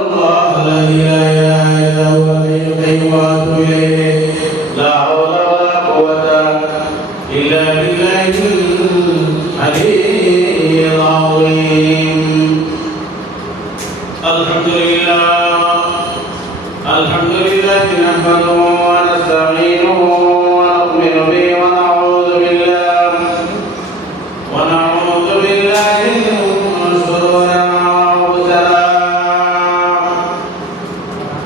الله لا إله إلا هو الحي القيوم وأتوب إليه لا حول ولا قوة إلا بالله العلي العظيم. الحمد لله نحمده ونستعينه ونؤمن به ونعوذ بالله من شرور أنفسنا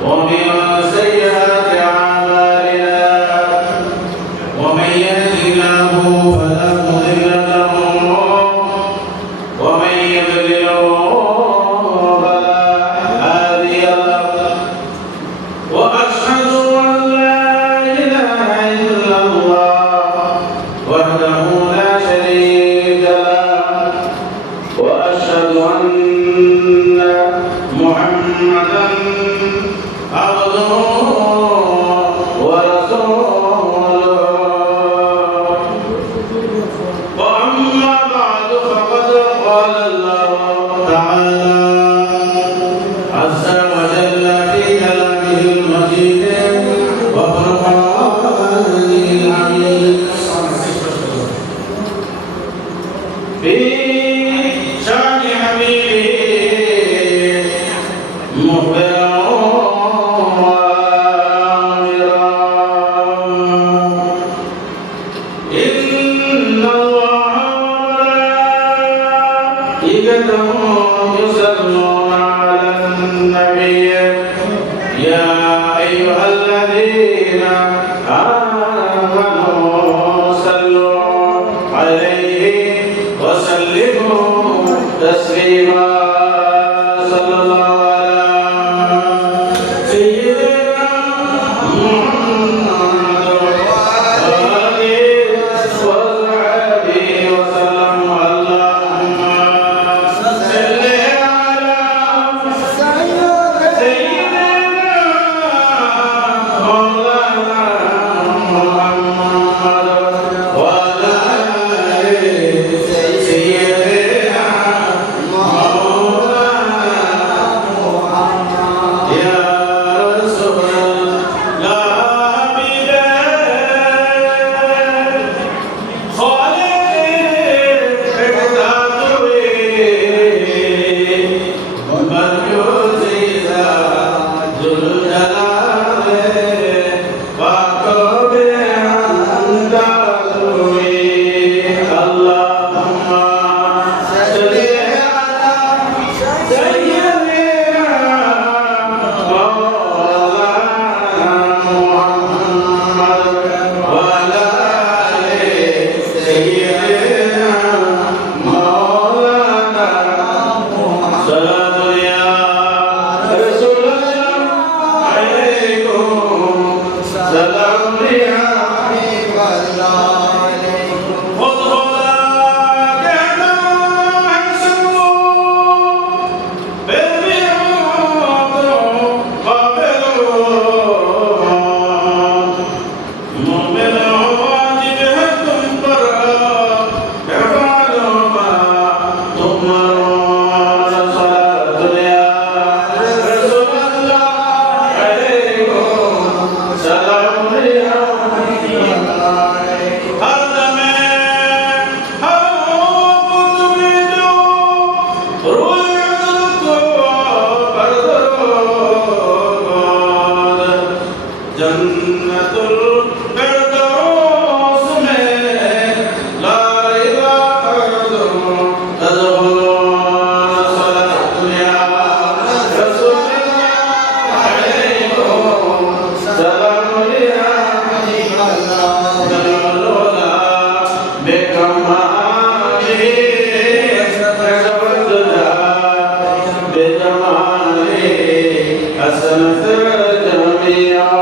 ومن سيئات أعمالنا ومن يهده الله فلا مضل له ومن يضلل فلا هادي له وأشهد أن لا إله إلا الله وحده لا شريك له وأشهد أن محمدا عبده ورسوله. وأما بعد فقد قال الله تعالى عز وجل في كلامه المجيد وفرقانه الحميد في شأن حبيبه مخبرا وآمرا إن الله وملائكته يصلون على النبي يا أيها الذين آمنوا صلوا عليه وسلموا تسليما. صلى الله على سيدنا محمد وآله وصحبه وسلم. اللهم صل على سيدنا مولانا محمد وعلى آله سيدنا يا رسول الله بداية خالق التطوير من يزيد ذو الجلال وقب عند التطوير. اللهم صل على سيدنا مولانا محمد وعلى آله سيدنا مولانا صلاة يا رسول الله عليكم سلام يا حبيب الله जन्नतुल फिरदौस में ला रिदा तदखुलून सलातु या रसूलल्लाह अलैकुम सलाम या हबीबल्लाह जल्लुला बेकमालिही तजवद्दुला बेजमालिही हसनत जमीआ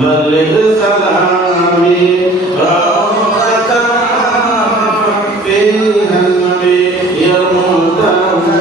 بلغ سلامي رحمة فيها النبي يا المنتهى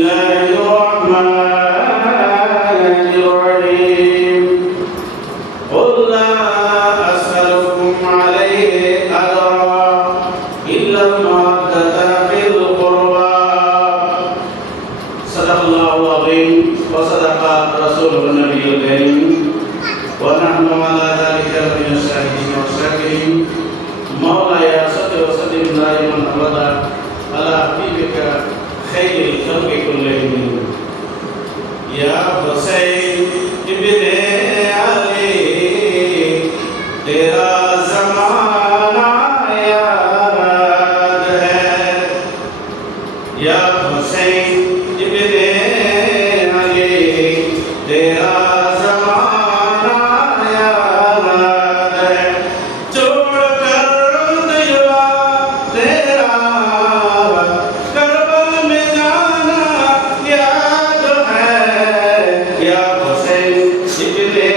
الله الرحمن الرحيم قل لا أسألكم عليه أجرا إلا المودة في القربى صدق الله العظيم وصدق رسوله النبي الكريم ونحن على ذلك من الشاهدين والشاكرين مولاي صل وسلم دائما أبدا على حبيبك خير الخلق كلهم يا حسين ابن علي तेरा ज़माना याद है या हुसैन इब्ने अली तेरा ज़माना याद है छोड़ कर दिया तेरा करबल में जाना याद है या हुसैन इब्ने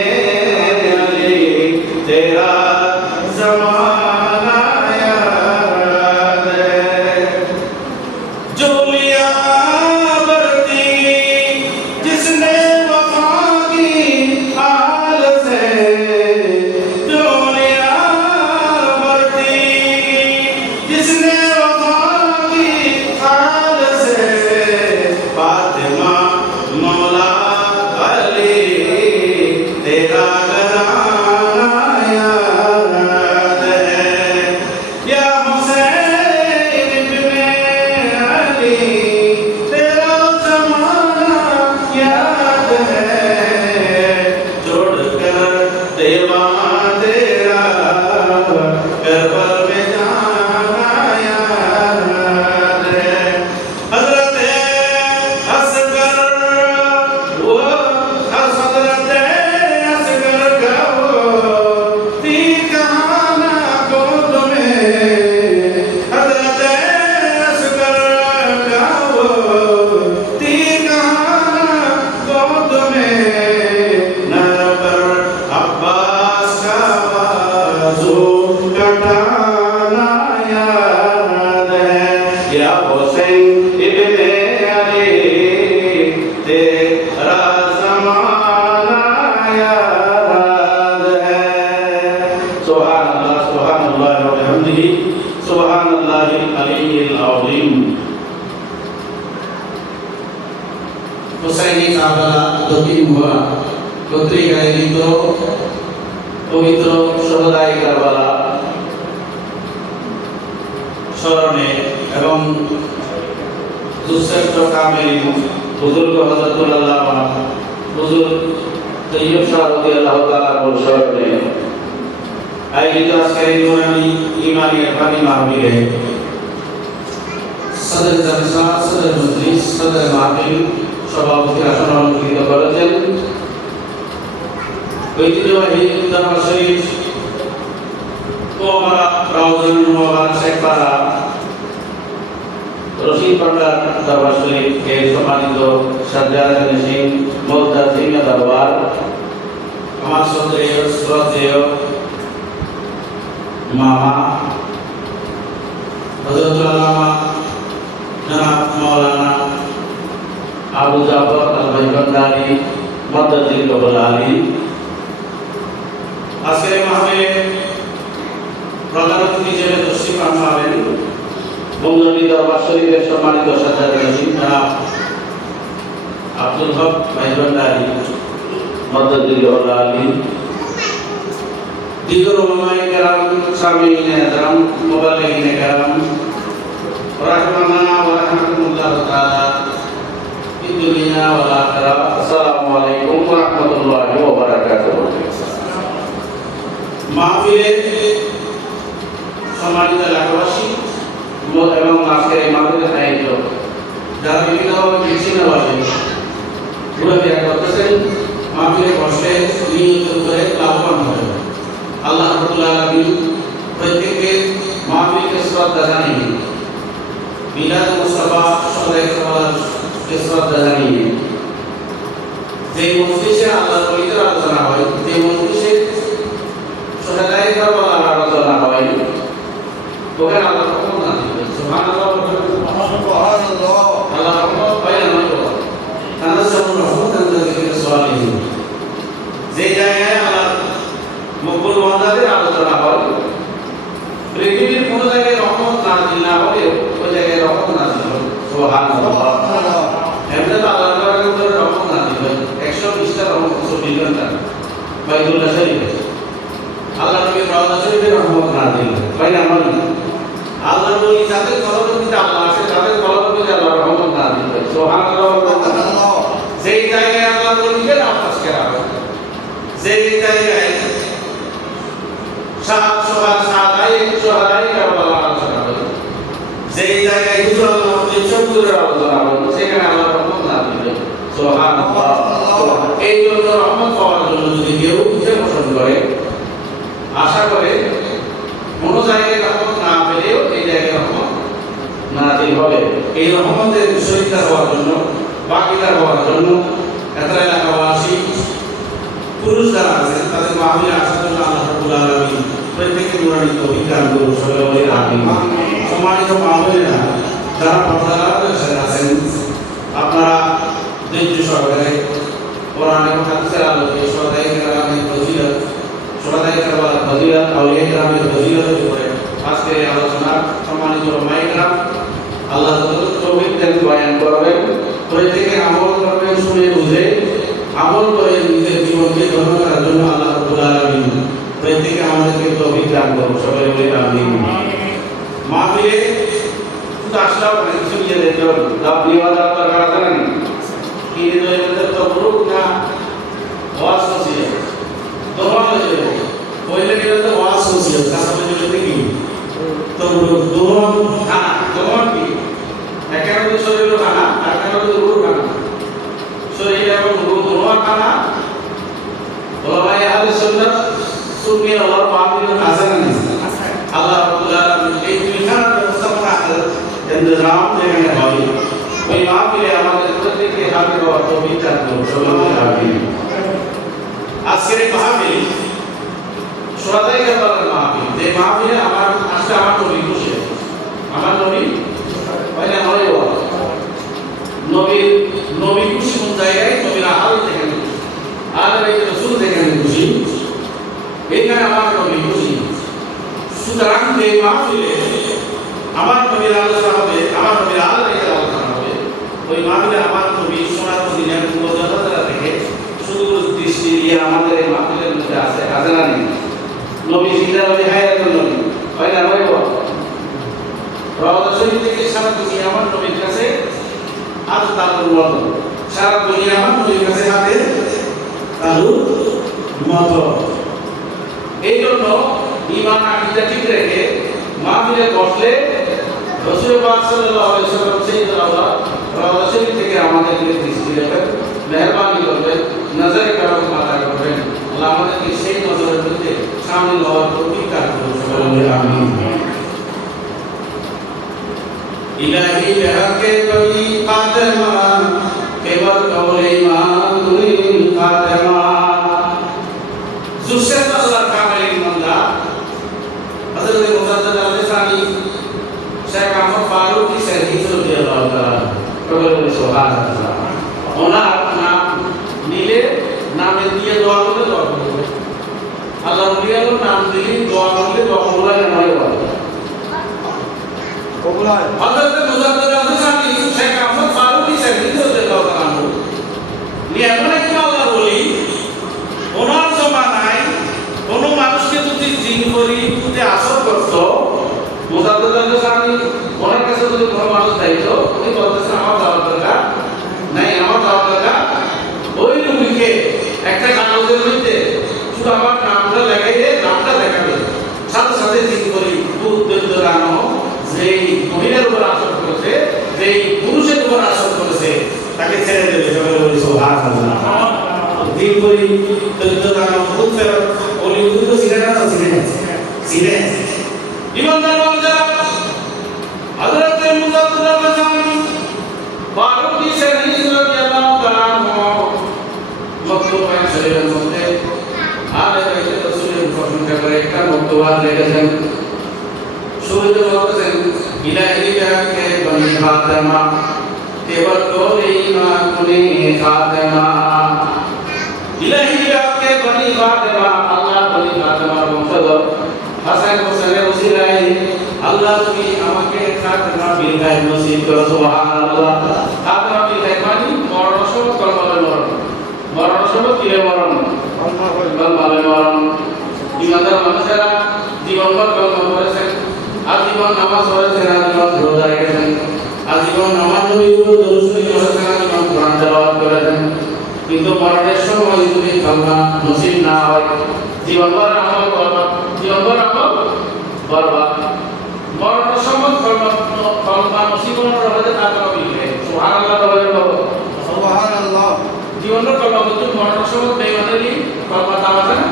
अली तेरा ज़माना याद है जोलिया बरती जिसने वफा की हाल से जोलिया बरती जिसने वफा की हाल से फातिमा मौला अली तेरा घराना याद है या हुसैन इब्ने अली तेरा ज़माना याद है छोड़कर देवा तेरा करबल में जाना याद है हज़रत असगर वो हज़रत असगर का वो तीर कहाना गोद में हज़रत असगर का वो तीर कहाना गोद में नर पर अब्बास का बाजू कटाना याद है या हुसैन इब्ने अली तेरा ज़माना याद है सुभानअल्लाह व बिहम्दिही सुभानअल्लाहिल अलीय्यिल अज़ीम হুসাইনি কারবালা দক্ষিণ ভোলা কর্তৃক আয়োজিত পবিত্র শহদায়ে কারবালা স্মরণে এবং দুঃশ্রেষ্ঠ কামিল বুজুর্গ হযরতুল আল্লামা হুজুর তৈয়ব শাহ রাদিয়াল্লাহু তাআলা স্মরণে আয়োজিত আজকের এই নুরানি ঈমানী ইরফানি মাহফিলে সদর জলসা সদর মজলিস সদর মাহফিল সভাপতি আসন অলঙ্কৃত করেছেন ঐতিহ্যবাহী দরবার শরীফ কোমারা রাউজান মোবারক শেখপাড়া রশিদ পান্ডার দরবার শরীফ এর সম্মানিত সাজ্জাদ নসীম মোদ্দার সিংহ দরবার আমার শ্রদ্ধেয় মামা হযরতুল আল্লামা জনাব মাওলানা আবু জাফর আল ভাইবান্দারি মদ্দাজিল্লাহুল আলী আজকের মাহফিলে প্রধান অতিথি হিসেবে তশরিফ আনবেন বঙ্গবন্ধু দরবার শরীফের সম্মানিত সাজ্জাদ নসীম জনাব আব্দুল হক ভাইবান্দারি মদ্দাজিল্লাহুল আলী दीगर उलमाए किराम सामीईन इकराम मुबल्लिगीन किराम रहमना व रहमतुल्लाह ताला फी दुनिया वल आखिरह अस्सलामु अलैकुम व रहमतुल्लाहि व बाराकातुहू মাহফিলে সম্মানিত এলাকাবাসী এবং আজকের এই মাহফিলে আয়োজিত যারা বিভিন্নভাবে বিচ্ছিন্নভাবে ঘোরাফেরা করতেছেন মাহফিলে বসে নিয়ত করে লাভবান হবে আল্লাহ রাব্বুল আলামিন প্রত্যেককে মাহফিলকে শ্রদ্ধা জানিয়ে মিলাদ মুস্তাফা সাল্লাল্লাহু আলাইহি শ্রদ্ধা জানিয়ে যে মজলিসে আল্লাহর পবিত্র আলোচনা হয় যে মজলিসে শহীদায়ে কারবালার আলোচনা হয় ওখানে আল্লাহ রহমত নাযিল হয় সুবহানাল্লাহ আল্লাহ রহমত হয় না রহমত 24 ঘন্টা বাইতুল্লাহ শরীফ আল্লাহ নবীর রওজা শরীফে রহমত নাযিল ভাই আমার আল্লাহ নবী যাদের কলবে আল্লাহ আছে তাদের কলবে আল্লাহর রহমত নাযিল হয় সুবহানাল্লাহ যেই জায়গায় আল্লাহ নবীকে নামাজ করা হয় যেই জায়গায় সাহাদাই কারবালা আলোচনা হয় যেই জায়গায় হুজুর আল্লাহ চৌধুরীর আলোচনা হয় সেখানে আল্লাহর রহমত নাযিল হয় সুবহানাল্লাহ এই জন্য রহমত পাওয়ার জন্য যদি কেউ ইচ্ছে পোষণ করে আশা করে কোন জায়গায় রহমত না পেলেও এই জায়গায় রহমত নাযিল হবে এই রহমতের শরীরদার হওয়ার জন্য বাকিদার হওয়ার জন্য এত এলাকাবাসী পুরুষ যারা আছেন তাদের মাহফিলে আসার জন্য আল্লাহ রাব্বুল আলামিন প্রত্যেককে নুরানি তৌফিক দান করুন সকলে বলি আমিন সম্মানিত মাহফিলেরা যারা পর্দার সাথে আছেন আপনারা ধৈর্য সহকারে কোরআন এবং হাদিসের আলোকে সদাই কেরামের ফজিলত সদাই কেরামের ফজিলত আউলিয়া কেরামের ফজিলতের উপরে আজকে আলোচনা সম্মানিত মাইকরা আল্লাহ তৌফিক দেন বয়ান করবেন প্রত্যেকে আমল করবেন শুনে বুঝে আমল করে নিজের জীবনকে ধন্য করার জন্য আল্লাহ রাব্বুল আলামিন প্রত্যেকে আমাদেরকে তৌফিক দান করুন সকলে বলি আমিন মাহফিলে শুধু আসলাম না কিছু নিয়ে যেতে হবে দাব নেওয়া দাব দরকার আছে না কি হৃদয়ের তো গ্রুপ না ওয়াজ ছিল দোয়া হয়েছে পয়লে গেলে তো ওয়াজ ছিল তার সাথে যদি কি তো দোয়া খানা দোয়া কি একেবারে তো শরীরের খানা আর একেবারে তো রুহ খানা শরীর এবং রুহ দোয়া খানা ওলামায়ে আহলে সুন্নাত সুন্নি আল্লাহর পাকের আযান আল্লাহ রাব্বুল আলামিন এই বিধান ব্যবস্থা ইন্তজাম যেখানে হয় ওই মাহফিলে আমাদের প্রত্যেককে হাজির হওয়ার তৌফিক দান করুন সকলে আমিন আজকের এই মাহফিল সদাই কারবালার মাহফিল যে মাহফিলে আমার আজকে আমার নবী খুশি আমার নবী মানে হয় নবী খুশি কোন জায়গায় নবীর আহাল থেকে আলে বাইতে রাসূল থেকে খুশি এখানে আমার নবী খুশি সুতরাং এই মাহফিলে আমার নবীর আলোচনা হবে আমার নবীর আলে বাইতে আলোচনা হবে ওই মাহফিলে আমার নবী সোনার মদিনার মুজাদ্দাদা থেকে শুধু দৃষ্টি দিয়ে আমাদের এই মাহফিলের মধ্যে আছে আজানা নেই নবী জিন্দা নবী হায়াতুল নবী হয় না ভাই রওজা শরীফ থেকে সারা দুনিয়া আমার নবীর কাছে হাত তালুর মতো সারা দুনিয়া আমার নবীর কাছে হাতে তালুর মতো এই জন্য ঈমান আকীদা ঠিক রেখে মাহফিলে বসলে রাসূল পাক সাল্লাল্লাহু আলাইহি ওয়াসাল্লাম সেই রওজা শরীফ থেকে আমাদেরকে দৃষ্টি রাখবেন মেহেরবানি করবেন নজরে করম আদা করবেন আল্লাহ আমাদেরকে সেই নজরের মধ্যে শামিল হওয়ার তৌফিক দান করুন সকলে আমিন ইলাহি বিহাকে বলি ফাতেমা কেবল কওলে ইমান তুইন ফাতেমা জুসে আল্লাহ কামেল ইমানদার হযরত মুজাদ্দিদ আল-সানি শেখ আহমদ ফারুকী সাহেব রাদিয়াল্লাহু তাআলা কবুল সুবহানাল্লাহ ওনার নাম নিলে নামে দিয়ে দোয়া করলে দোয়া করবে আল্লাহ নবীর নাম দিলে দোয়া করলে দোয়া কবুল হয় না হয় কবুল হয় হযরত মুজাদ্দিদ আল-সানি শেখ আহমদ ফারুকী সাহেব রাদিয়াল্লাহু তাআলা নিয়ে এমন একজন আল্লাহ বলি ওনার জমানায় কোনো মানুষকে যদি জিন করি যদি আসর করত মুজাদ্দিদ আল-সানি ওনার কাছে যদি কোনো মানুষ যাইতো উনি বলতেছেন আমার যাওয়ার দরকার নাই আমার যাওয়ার দরকার ওই রুগীকে একটা কাগজের মধ্যে শুধু আমার নামটা লাগাইলে নামটা দেখাবে সাথে সাথে জিন করি উদ্দেশ্যরানো যেই মহিলার উপর আসর করেছে যেই পুরুষের উপর আসর করেছে তাকে ছেড়ে দেবে সকলে বলি সুবহানাল্লাহ জিন করি উদ্দেশ্যরানো উদ্দেশ্য ওলি উদ্দেশ্য সিনেমা তো সিনে ইমানদার বান্দা হযরত মুজাদ্দিদ আল-সানি ফারুকী সাহেব রাদিয়াল্লাহু তাআলা মক্তবা শরীরের মধ্যে আলে বাইতে রাসূলের প্রশংসা করে একটা মক্তবা লিখেছেন শুরুতে বলতেছেন ইলাহি বিহাকে বনি ফাতেমা কেবল কওলে ইমান তুইন ফাতেমা ইলাহি বিহাকে বনি ফাতেমা আল্লাহ বনি ফাতেমার বংশধর হাসান হোসেনের ওসিলায় আল্লাহ তুমি আমাকে ফাতেমা বিল গায়ব নসিব করো সুবহানাল্লাহ ফাতেমা বিল গায়ব মানে মরণ সময় কলমার মরণ সময় কিলে মরণ ভালো মরণ ইমানদার মানুষেরা জীবনভর কর্ম করেছেন আজীবন নামাজ পড়েছেন আজীবন রোজা রেখেছেন আজীবন নামাজ দরুদ করেছেন আজীবন কোরআন তেলাওয়াত করেছেন কিন্তু মরণের সময় যদি কলমা নসিব না হয় জীবনভর আমল বরবাদ জীবনভর আমল বরবাদ মরণের সময় কলমা নসিব হলে তার কোনো বিঘ্নে সুবহানাল্লাহ বলেন বাবা সুবহানাল্লাহ জীবনের কলমা কিন্তু মরণের সময় বেঈমানি কলমা দাও আছে না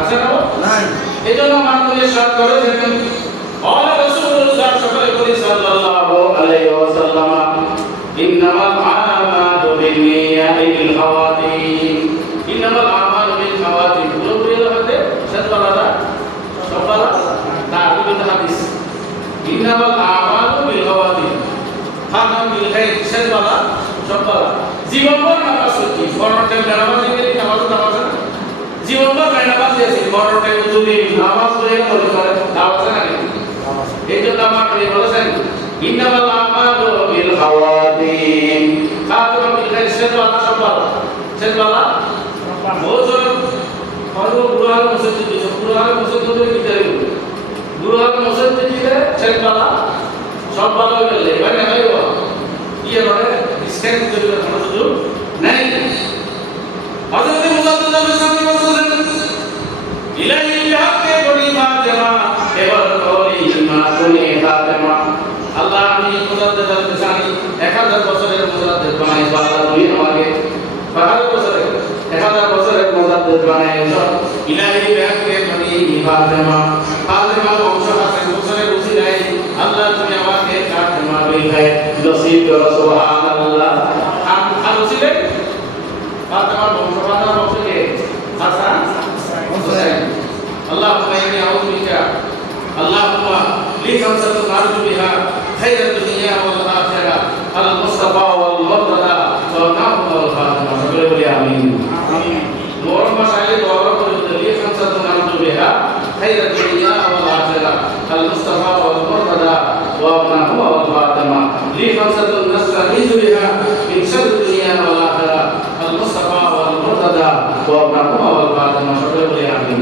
আছে না নাই এজন্য মানুষের সাথ করেছেন قال رسول الله صلى الله عليه وسلم انما الاعمال بالنيات بالخواتيم انما الاعمال بالخواتيم পুরোপুরি হতে সতবালা সতবালা তারবিদ হাদিস انما الاعمال بالخواتيم খাতাম বিল খাইর সতবালা সতবালা জীবনভর নামাজ পড়ছি মরণের নামাজ থেকে নামাজ জীবনভর নামাজ দিয়েছি মরণের যদি নামাজ পড়ে করে দাওয়াত না এই জন্য আমার নবী বলেছেন ইন্নামাল আমালু বিল খাওয়াতিম খাতাম বিল খাইর সতবালা সতবালা ওজন হলো গুরুহার মসজিদ দিছে গুরুহার মসজিদের ভিতরে গুরুহার মসজিদ দিলে সতবালা সতবালা হইলে ভাই না ভাই ইয়ে মানে স্ক্যান করে কোনো সুযোগ নাই হযরত মুজাদ্দিদ আল-সামি বলেন ইলাহি বিহাক্কে বনি ফাতেমা এবার কলি মা কোনে ফাতেমা আল্লাহ আমি মুজাদ্দিদ আল-সামি 1000 বছরের মুজাদ্দিদ বানাইছো আল্লাহ তুমি আমাকে 12 বছরের 1000 বছরের মুজাদ্দিদ বানাইছো ইলাহি বিহাক্কে বনি ফাতেমা ফাতেমা বংশ হাসান বছরের উসিলায় আল্লাহ তুমি আমাকে ফাতেমা বিলাই নসিব করো সুবহানাল্লাহ আর উসিলায় ফাতেমার বংশ ফাতেমার বংশ কে হাসান হুসাইন আল্লাহুম্মা ইন্নী আউযু বিকা আল্লাহুম্মা লি খামসাতুন আরজু বিহা খায়রাত দুনিয়া ওয়াল আখিরাহ আল মুস্তাফা ওয়াল মুরতাদা ওয়া নাহু ওয়াল ফাতিমা সকলে বলি আমিন আমিন মোর মাসাইলে দোয়া করে লি খামসাতুন আরজু বিহা খায়রাত দুনিয়া ওয়াল আখিরাহ আল মুস্তাফা ওয়াল মুরতাদা ওয়া নাহু ওয়াল ফাতিমা লি খামসাতুন নাস্তাহিযু বিহা মিন শাররি দুনিয়া ওয়াল আখিরাহ المصطفى والمرتضى وابنهما والفاطمة সকলে বলি আমিন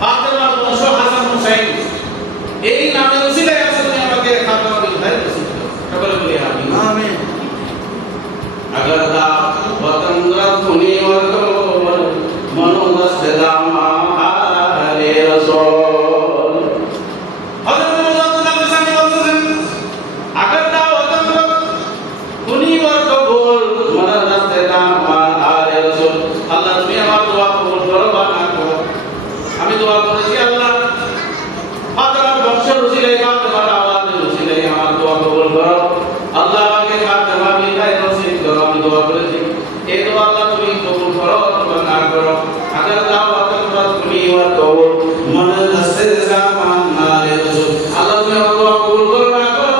ফাতেমা বংশ হাসান হুসাইন এই নামে উসিলায় আপনি আমাকে ফাতেমা বিল খাইর নসিব করুন সকলে বলি আমিন আমিন अगर दा वतन रखनी वरतो मनो दस्तदामा आले रसूल हजरत मुजाद्दिद अल-सामी বলেন अगर दा वतन रखनी वरतो মনের রাস্তায় দামা আলে রাসূল আল্লাহ তুমি আমার দোয়া কবুল করো বা না করো আমি দোয়া করেছি আল্লাহ ফাতেমার বংশের উসিলায় ফাতেমার আওলাদের উসিলায় আমার দোয়া কবুল করো আল্লাহ আমাকে ফাতেমা বিল খাইর নসিব করো আমি দোয়া করেছি এই দোয়া আল্লাহ তুমি কবুল করো অথবা না করো আগার দাওয়াত রাসূলি ওয়া কবুল মনের রাস্তায় দামা আলে রাসূল আল্লাহ তুমি আমার দোয়া কবুল করো না করো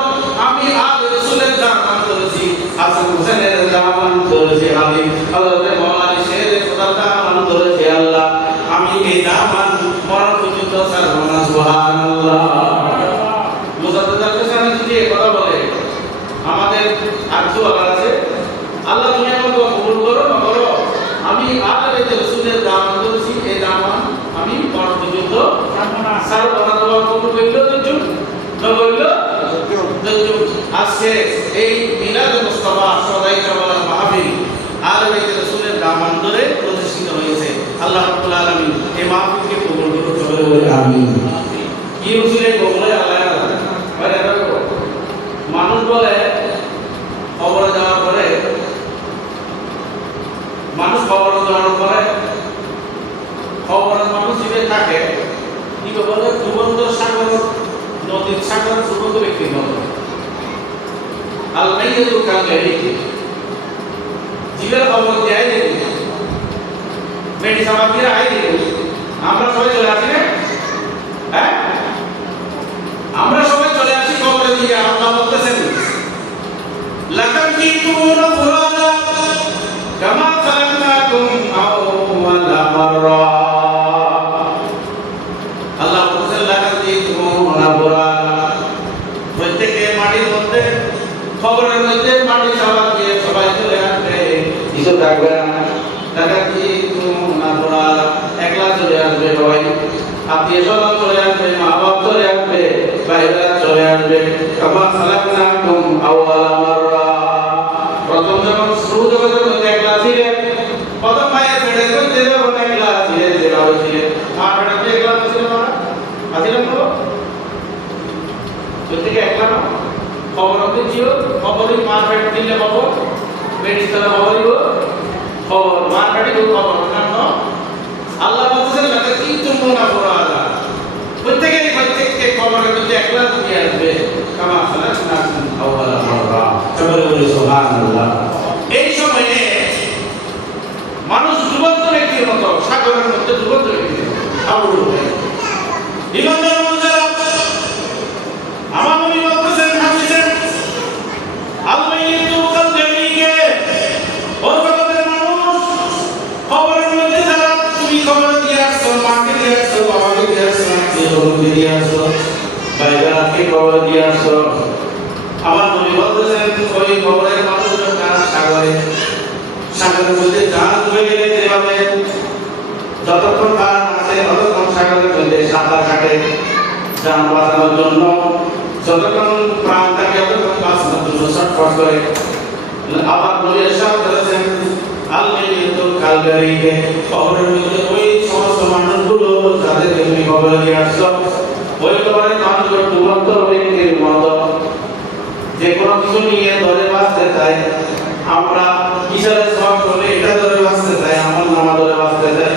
আমি আলে রাসূলের দামান করেছি হাসান হুসাইনের দামান করেছি আমি হযরত মাওলানা শের খোদা দামান করেছি আল্লাহ আমি এই দামান মরণ পর্যন্ত ছাড়ব না সুবহানাল্লাহ মুজাদ্দিদ আল-সামি যদি এই কথা বলে আমাদের আরজু আল্লাহ আছে আল্লাহ তুমি আমার দোয়া কবুল করো না করো আমি আলে রাসূলের দামান করেছি এই দামান আমি মরণ পর্যন্ত ছাড়ব না দোয়া কবুল করলো তো নবইলো আজকে এই মিলাদুল মুস্তাফা সদাই কারবালার মাহফিল আলে বাইত রাসূলের দামান ধরে প্রতিষ্ঠিত হয়েছে আল্লাহ রাব্বুল আলামিন এই মাহফিলকে কবুল করুন সকলে বলি আমিন কি উসিলে কবুল আল্লাহ আরে মানুষ বলে কবরে যাওয়ার পরে মানুষ কবরে যাওয়ার পরে কবরের মানুষ যে থাকে কি বলে দুবন্ধ সাগর নদীর সাগর দুবন্ধ ব্যক্তির মতো আল-মাইয়াতু কাল-গারীকি জিলার খবর দেয় দেখি মেডি সাবাব দিয়ে আই দেখি আমরা সবাই চলে আসি না হ্যাঁ আমরা সবাই চলে আসি কবরের দিকে আল্লাহ বলতেছেন লাকাদ জিতুনা ফুরাদা কামা খালাকনাকুম আওয়ালা মাররা আল্লাহ বলতেছেন লাকাদ জিতুনা ফুরাদা প্রত্যেকে মাটির মধ্যে খবরের মধ্যে মাটি সাবাব দিয়ে সবাই চলে আসবে কিছু থাকবে না, টাকা কি না পড়া একলা চলে আসবে, সবাই আত্মীয় স্বজন চলে আসবে, মা বাপ চলে আসবে, ভাইরা চলে আসবে। কামা খালাকনাকুম আওয়ালা মাররা, প্রথম যখন শুরু জগতের মধ্যে একলা ছিলেন, প্রথম মায়ের পেটের মধ্যে যখন একলা ছিলেন, যেভাবে ছিলেন, মা পেটের একলা ছিল না, আসিলেন তো থেকে একলা না, খবর হতে ছিল, খবরই মা পেট দিলে খবর, পেট স্তরে খবরই খবর, মা পেটে খবর না। আল্লাহ বলছেন লাগে কি তুমি না পড়া, প্রত্যেককে খবরের মধ্যে একলা দিয়ে আসবে। কামা খালাকনাকুম আওয়ালা মাররা, সবাই বলে সুবহানাল্লাহ। এই সময়ে মানুষ ডুবন্ত ব্যক্তির মতো, সাগরের মধ্যে ডুবন্ত ব্যক্তি আবুল ইমানদার মানুষেরা আমার নবী বলতেছেন হাদিসের আল-মাইয়িতু কাল-জামিকে, ওর জগতের মানুষ খবরের মধ্যে যারা তুমি খবর দিয়ে আসছো, মাকে দিয়ে আসছো, বাবাকে দিয়ে আসছো, আত্মীয়কে দিয়ে আসছো, ভাইকে খবর দিয়ে আসছো, আমার নবী বলতেছেন ওই খবরের মানুষ যারা সাগরের মধ্যে জাহাজ ডুবে গেলে যেভাবে যতক্ষণ প্রাণ আছে ততক্ষণ সাগরের মধ্যে সাঁতার কাটে যান বাঁচানোর জন্য, যতক্ষণ প্রাণ থাকে ততক্ষণ বাঁচানোর জন্য ছটফট করে। আবার নবী ইরশাদ করেছেন আল-মাইয়িতু কাল-জারিকে, খবরের মধ্যে ওই সমস্ত মানুষগুলো যাদেরকে তুমি খবর দিয়ে আসছো, ওই খবরের মানুষগুলো ডুবন্ত ব্যক্তির মতো, যে কোনো কিছু নিয়ে ধরে বাঁচতে চায়। আমরা কিসের সব করে এটা ধরে বাঁচতে চাই, আমার নামা ধরে বাঁচতে চাই,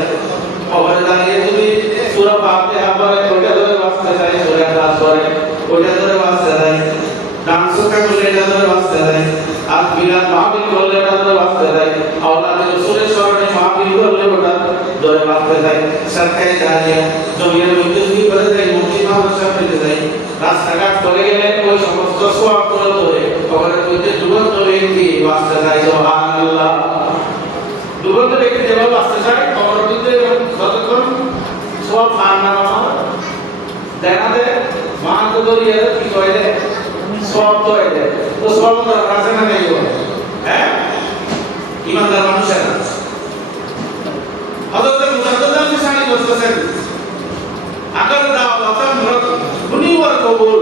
খবরে দাঁড়িয়ে যদি সূরা ফাতিহা পড়ে ওইটা ধরে বাঁচতে চাই, সূরা ইখলাস পড়ে ওইটা ধরে বাঁচতে চাই, গান সুরকা করলে এটা ধরে বাঁচতে চাই, আর মিলাদ মাহফিল করলে এটা ধরে বাঁচতে চাই, আওলাদে রাসূলের স্মরণে মাহফিল করলে ওটা ধরে বাঁচতে চাই, সরকারি দাঁড়িয়ে জমির মধ্যে যদি করে দেয়, মসজিদ মাদ্রাসা পেতে যাই, রাস্তাঘাট চলে গেলে ওই সমস্ত সওয়াবগুলো ধরে খবরের মধ্যে ডুবন্ত ব্যক্তি বাঁচতে চাই। সুবহানাল্লাহ। ডুবন্ত ব্যক্তি যেভাবে বাঁচতে চায় খবরের মধ্যে যতক্ষণ সওয়াব পান না পাওয়া দেখাতে মান তো দরিয়ে কি কয় দেয়, সওয়াব তো হয় দেয়, তো সওয়াব তো রাখে না নেই, হ্যাঁ ইমানদার মানুষের হযরত মুজাদ্দিদ আল-মুসানি বলতেছেন अगर दावतन रत हुनी वर कबूल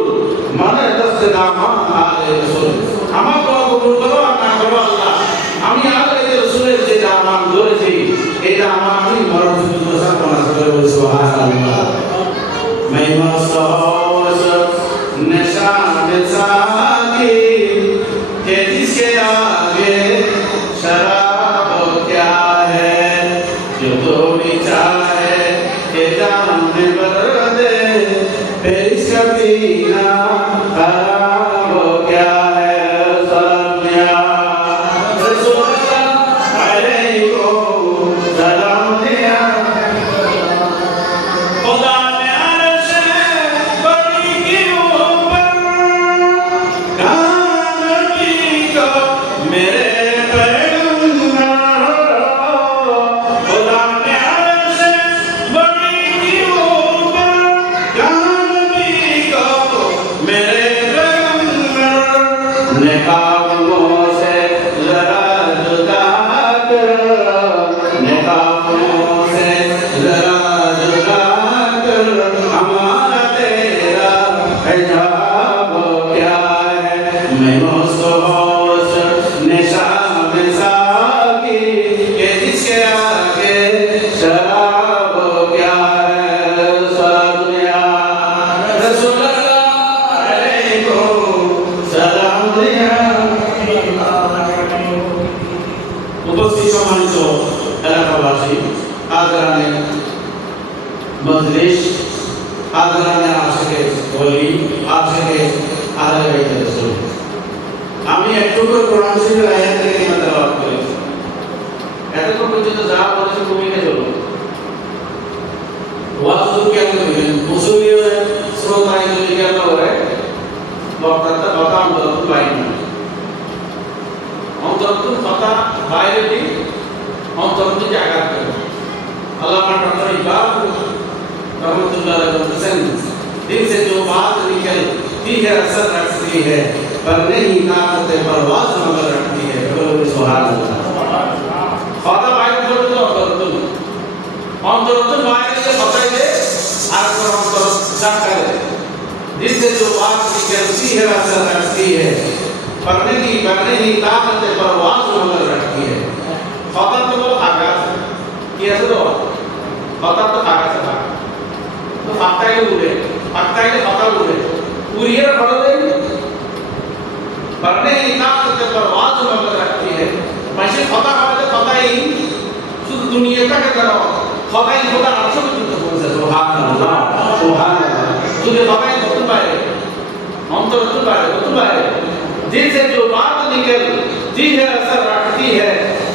माने दस्त दामा आले रसूल, আমার দোয়া কবুল করো আর না করো আল্লাহ, আমি আলে রাসূলের যে দামান ধরেছি এই দামান আমি মরণ পর্যন্ত সামনা করে বলি সুবহানাল্লাহ। मैं मौसूस निशान साकी के जिसके आगे शराब क्या है, जो तो भी चाहे के जान भर दे फिर इसका पीना खराब क्या है। सलामिया रसूल अलैकुम सलाम दिया, खुदा ने अर्श बड़ी के ऊपर कान भी को मेरे पैगंबर, खुदा ने अर्श बड़ी के ऊपर कान भी को मेरे पैगंबर, निकाबों से जरा जुदा कर, निकाबों से जरा जुदा कर, हमारा तेरा हिजाब क्या है। मैं मौसूस निशान साकी के जिसके आगे शराब क्या है। सलामिया रसूल अलैकुम सलाम दिया। উপস্থিত সম্মানিত এলাকাবাসী, আদরানে মজলিস, আদরানে আশিকে ওলি, আশিকে আহলে বাইত রাসূল, আমি একটু করে কোরআন শরীফের আয়াত থেকে তেলাওয়াত করেছি। এতক্ষণ পর্যন্ত যা বলেছি ভূমিকা চলো ওয়াজ কেন করেন মুসলিম শ্রোতায় যদি কেন করে বক্তাটা কথা অন্তত বাইরে না, অন্তত কথা বাইরে দিই, অন্তত জায়গা করে আল্লামা ডক্টর ইকবাল रहमतुल्लाह अलैहि वसल्लम दिल से जो बात निकलती है असर रखती है, पर नहीं ताकत परवाज़ मगर रखती है। बोलो सुभान अल्लाह। से जो बात निकलती है असर रखती है पढ़ने की ताकत परवाज़ मगर रखती है खतर तो बोलो आकाश कैसे तो खतर तो आकाश है तो फाक्ता ही उड़े खतर उड़े उड़ियर पढ़ो दे पढ़ने की ताकत परवाज़ मगर रखती है मशीन खतर वाले खतर ही शुद्ध दुनिया का करो खतर ही खतर आंसू में तुझे बोल सकते हो सुभान तुझे खतर ही तुम पाए हम तो तुम पाए दिल से जो बात निकलती है असर रखती है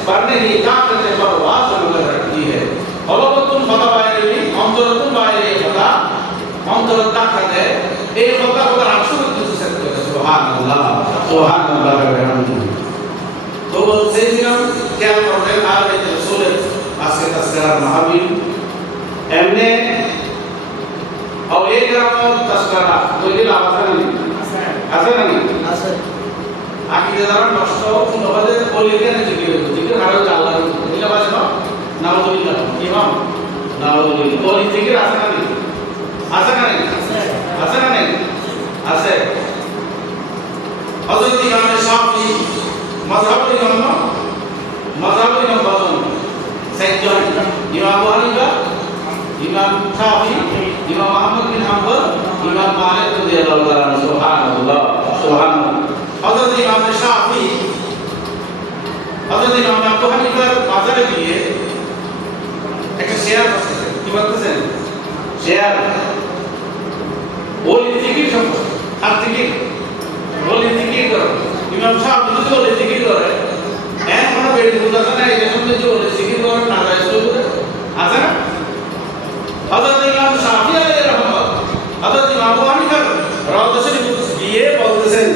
पढ़ने की ताकत परवाज़ मगर रखती है और तुम खतर पाए हम तो तुम पाए खता हम तो ताकत है एक खतर आंसू में तुझे सकते हो सुभान अल्लाह तो बोलते हैं हम क्या प्रॉब्लम आ रहे थे रसूल आज के तस्करा महावीर एमने और एक ग्राम तस्करा तो ये लाभ नहीं आखिर जरा नष्ट नबादे बोलिए ना जिक्र हारो जाला इला बाजे ना नाउजुबिल्लाह इमाम नाउजुबिल्लाह बोली जिक्र आसा नहीं आसे हजरत इमाम शाफी मजहब इमाम बाजन सैयद इमाम अबू हनीफा इमाम शाफी इमाम अहमद बिन हंबल इमाम मालिक रदियल्लाहु ताआला सुभान हजरत इमाम शाफी हजरत इमाम अबू हनीफा बाजारे দিয়ে একটা শেয়ার করতেছে কি বলতেছেন শেয়ার বলি জিকির সম্পর্কে আর জিকির বলি জিকির করো ইমাম সাহেব যদি বলে জিকির করে হ্যাঁ কোনো বেড়ে বুঝাছে না এটা শুনতে যে বলে জিকির করে না যায় শুরু করে আছে না হযরত ইমাম শাফি আলাইহির রহমত হযরত ইমাম আবু হানিফা রাদিয়াল্লাহু আনহু দিয়ে বলতেছেন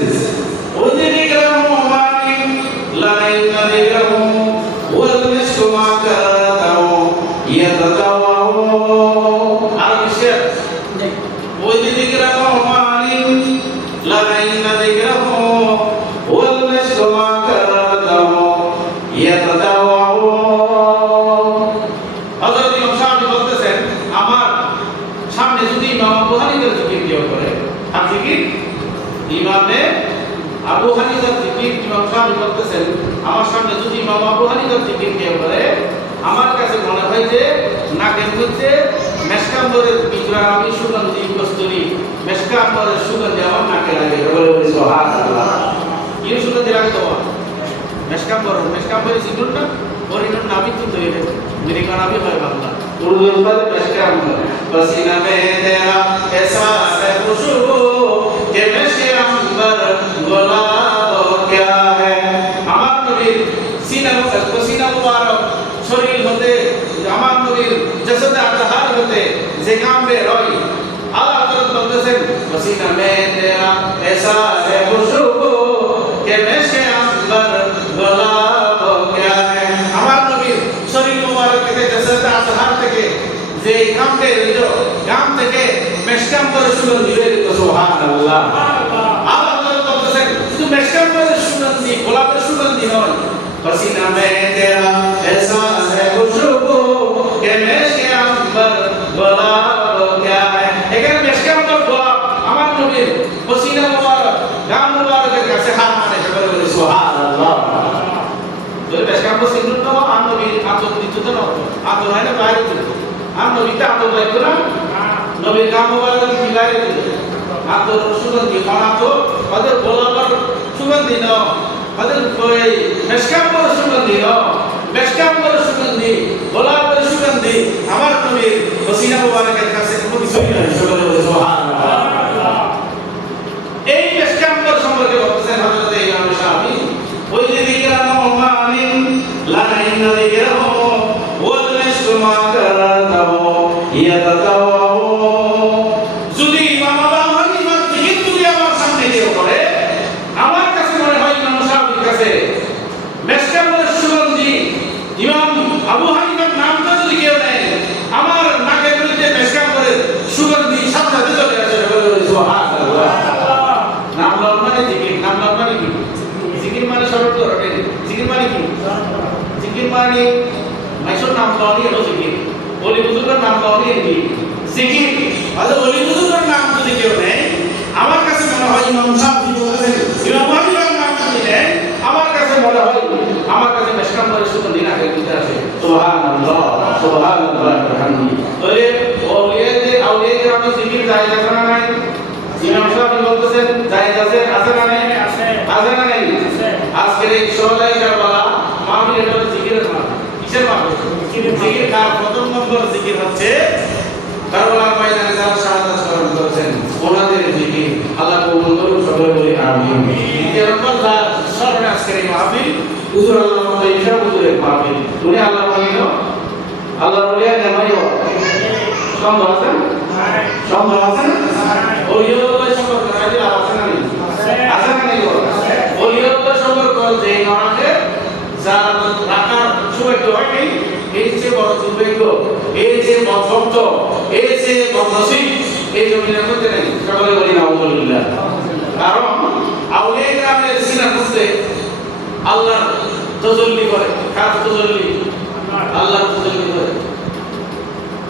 ওই যে নিকরাম মানি লাইনা দিরাহু ওয়াল মিশমা কারাতাও ইয়াতাদাওয়াও আর বিশেষ ওই যে নিকরাম মানি লাইনা দিরাহু ওয়াল মিশমা কারাতাও ইয়াতাদাওয়াও হযরত ইমাম শাফি বলতেছেন আমার সামনে যদি ইমাম আবু হানিফার জিকির কেউ করে আর জিকির ইমামে আবু হানিফার জিকির ইমাম শাফি বলতেছেন আমার সামনে যদি ইমাম আবু হানিফার জিকির কেউ করে আমার কাছে মনে হয় যে নাকের মধ্যে মেশকাম্বরের বিজরা আমি সুগন্ধি কস্তুরী মেশকাম্বরের সুগন্ধি আমার নাকে লাগে বলে বলি সুবহানাল্লাহ কি সুগন্ধি লাগে তোমার মেশকাম্বরের সিগুন না ওরিনুন নাবি তো তৈরি मेरी गाना भी है बांग्ला उर्दू पर मेशकाम्बर पसीना में तेरा ऐसा है खुशबू कि मेशकाम्बर गुलाब क्या है আমার নবীর সিনা পসিনা মুবারক শরীর হতে আমার নবীর জসদে আতহার হতে যে কামবে রই আল্লাহ তাআলা বলতেছেন পসিনা में तेरा ऐसा है खुशबू कि मेशकाम्बर गुलाब क्या है আমার নবীর শরীর মুবারক থেকে জসদে আতহার থেকে যে কামবে রইলো গাম থেকে মেশকাম্বরের সুগন্ধি বের হতো সুবহানাল্লাহ আল্লাহ তাআলা বলতেছেন শুধু মেশকাম্বরের সুগন্ধি গোলাপের সুগন্ধি নয় पसीना में तेरा ऐसा है खुशबू कि मेशकाम्बर गुलाब क्या है এখানে মেশকাম্বর গোলাপ আমার নবীর পসিনা মুবারক গাম মুবারকের কাছে হাত মানে বলে বলে সুবহানাল্লাহ যদি মেশকাম্বর সিগুন তো আর নবীর আতর দিত না আতর হয় না বাইরে দিত আর নবীতে আতর লাগতো না নবীর গাম মুবারক কি বাইরে দিত আতর সুগন্ধি খানাতো ওদের গোলাপের সুগন্ধি না ওদের ওই মেশকাম্বরের সুগন্ধি না মেশকাম্বরের সুগন্ধি গোলাপের সুগন্ধি আমার নবীর পসিনা মুবারকের কাছে কোনো কিছুই নয় সুবহানাল্লাহ এই মেশকাম্বর সম্পর্কে বলতেছেন হযরত ইমাম শাফি ওই যে যিকরান মানিন লাইনা যিকরাহু ওয়াল মিশমা কারাতাও ইয়াতাদাওয়াও যদি ইমাম আবু হানিফার জিকির যদি আমার সামনে কেউ করে আমার কাছে মনে হয় ইমাম শাফির কাছে মেশকাম্বরের সুগন্ধি ইমাম আবু হানিফার নামটা যদি কেউ নেয় আমার নাকের মধ্যে মেশকাম্বরের সুগন্ধি সাথে সাথে চলে আসে বলে সুবহানাল্লাহ নাম লওয়া মানে জিকির নাম লওয়া মানে কি জিকির মানে শব্দ রটে জিকির মানে কি জিকির মানে মাইসুর নাম লওয়া হলো জিকির ওলি বুজুর্গের নাম লওয়া কি জিকির আজ ওলি বুজুর্গের নাম যদি কেউ নেয় আমার কাছে মনে হয় ইমাম শাফি বলেছেন, ইমাম মালিকের নাম নিলেন, আমার কাছে মনে হয়, আমার কাছে মেশকাম করে শুধু দিনাকে দিতে আসে। সুবহানাল্লাহ সুবহানাল্লাহ আলহামদুলিল্লাহ। তাহলে আউলিয়াদের আমি জিকির জায়েজ আছে না নাই? ইমাম শাফি বলতেছেন জায়েজ আছে, আছে না নাই? আছে না নাই? আজকের এই সোহরাই কারবালা মাহফিল, এটা হলো জিকিরের মাহফিল। কিসের মাহফিল? জিকির। কার প্রথম নম্বর জিকির হচ্ছে কারবালার ময়দানে যারা শাহাদাত বরণ করেছেন ওনাদের জিকির। আল্লাহ কবুল করুন, সকলে বলি আমিন। দ্বিতীয় নম্বর স্মরণে আজকের এই মাহফিল হুজুর আল্লাহ মোহাম্মদ ঈসা হুজুরের মাহফিল। উনি আল্লাহ বলিল আল্লাহর ওলিয়া জামাইও সম্ভব আছে? সম্ভব আছে না? ওলিয়াউল্লাহ সম্পর্ক রাজি আছে না নেই? আছে না নেই? ওলিয়াউল্লাহ সম্পর্ক যে নরকে যার রাখার সৌভাগ্য হয়নি, এই যে বড় দুর্ভাগ্য, এই যে বদভক্ত, এই যে বদনসিব এই জমিনের মধ্যে নেই। সকলে বলি আলহামদুলিল্লাহ। কারণ আউলিয়া কেরামের সিনা করতে আল্লাহ তাজাল্লি করে। কার তাজাল্লি? আল্লাহ তাজাল্লি করে।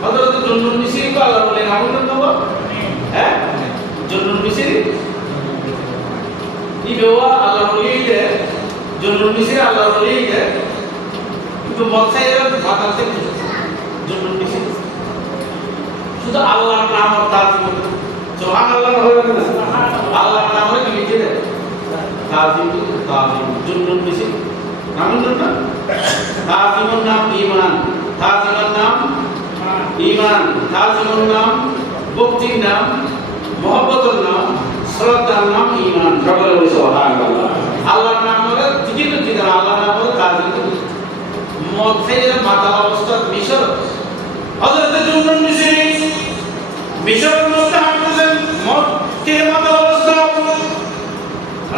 হযরত জুন্নুন মিসরি কো আল্লাহ বলে নামুন নব, হ্যাঁ জুন্নুন মিসরি ই বেওয়া আল্লাহ বলিয়ে জুন্নুন মিসরি আল্লাহ বলিয়ে কিন্তু মক্কায় মাথাতে জুন্নুন মিসরি শুধু আল্লাহর নাম আর তাজিম, সুবহানাল্লাহ হবে না? আল্লাহর নাম হলে কি লিখে দেয়? তাজিম। তাজিম জুন্নুন মিসরি নামুন না? তাজিমের নাম ঈমান, তাজিমের নাম ঈমান, তাজিমের নাম ভক্তির নাম, মহব্বতের নাম, শ্রদ্ধার নাম ঈমান। সকলে বলি সুবহানাল্লাহ। আল্লাহর নাম হলে জিকির করতে দেন, আল্লাহর নাম হলে তাজিম। মদ খাইয়ে মাতাল অবস্থা মিশর হযরত জুন্নুন মিসরি মিশরের মধ্যে হাঁটতেছেন, মদ খেয়ে মাতাল অবস্থা।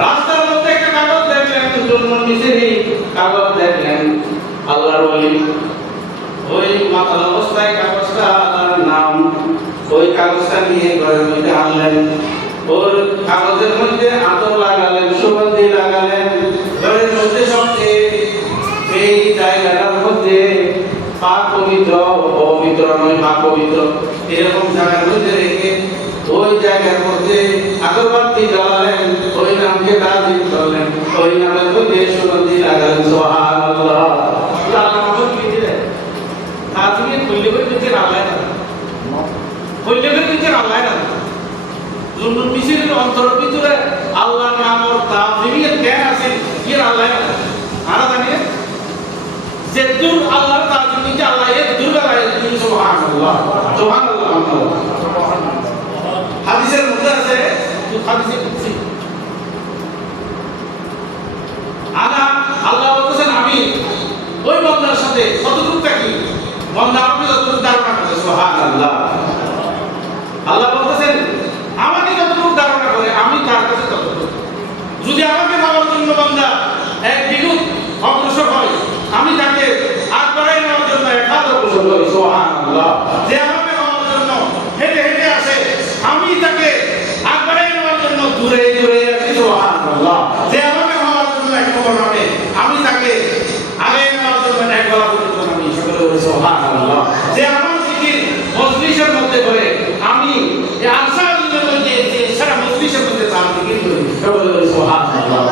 রাস্তার মধ্যে একটা কাগজ দেখলেন, জুন্নুন মিসরি কাগজ দেখলেন, আল্লাহর ওলি ওই মাতাল অবস্থায় কাগজটা আল্লাহর নাম, ওই কাগজটা নিয়ে ঘরের মধ্যে আনলেন, ওর কাগজের মধ্যে আতর লাগালেন, সুগন্ধি লাগালেন, ঘরের মধ্যে সবচেয়ে এই জায়গাটার মধ্যে পাক পবিত্র অপবিত্র নয়, পাক পবিত্র এরকম জায়গার মধ্যে রেখে ওই জায়গার মধ্যে আগরবাতি জ্বালালেন, ওই নামকে তাজিম করলেন, ওই নামের মধ্যে সুগন্ধি লাগালেন। সুবহানাল্লাহ। আল্লাহ আমাকে কি দিলেন? তাজিমে কইলে করে দিতে আল্লাহ না, কইলে করে দিতে আল্লাহ না। জুন্নুন মিসরির অন্তরের ভিতরে আল্লাহর নাম আর তাজিমের জ্ঞান আছে, কি আল্লাহ না আরা জানে যে দূর আল্লাহর তাজিম নিতে আল্লাহ এর দূর গায়। সুবহানাল্লাহ সুবহানাল্লাহ। হাদিসের মধ্যে আছে, হাদিসে কুদসি আল্লাহ বলতেছেন আমি ওই বান্দার সাথে কতটুকু থাকি, বান্দা আমাকে যতটুকু ধারণা করে। সুবহানাল্লাহ। আল্লাহ বলতেছেন আমাকে যতটুকু ধারণা করে আমি তার কাছে ততটুকু। যদি আমাকে পাওয়ার জন্য বান্দা এক বিঘত অগ্রসর হয়, আমি তাকে আগ বাড়াই নেওয়ার জন্য এক হাত অগ্রসর করি। সুবহানাল্লাহ। যে আমাকে পাওয়ার জন্য হেঁটে হেঁটে আসে, আমি তাকে আগ বাড়াই নেওয়ার জন্য দূরে দূরে আসি। সুবহানাল্লাহ। যে আমাকে পাওয়ার জন্য এক কবর নামে, আমি তাকে আগে নেওয়ার জন্য এক গলা পর্যন্ত নামি। সকলে বলি সুবহানাল্লাহ। যে আমার জিকির মজলিসের মধ্যে করে, আমি এই আনসারুল্লাহর মধ্যে যে সারা মজলিসের মধ্যে তার জিকির করি। সকলে বলি সুবহানাল্লাহ।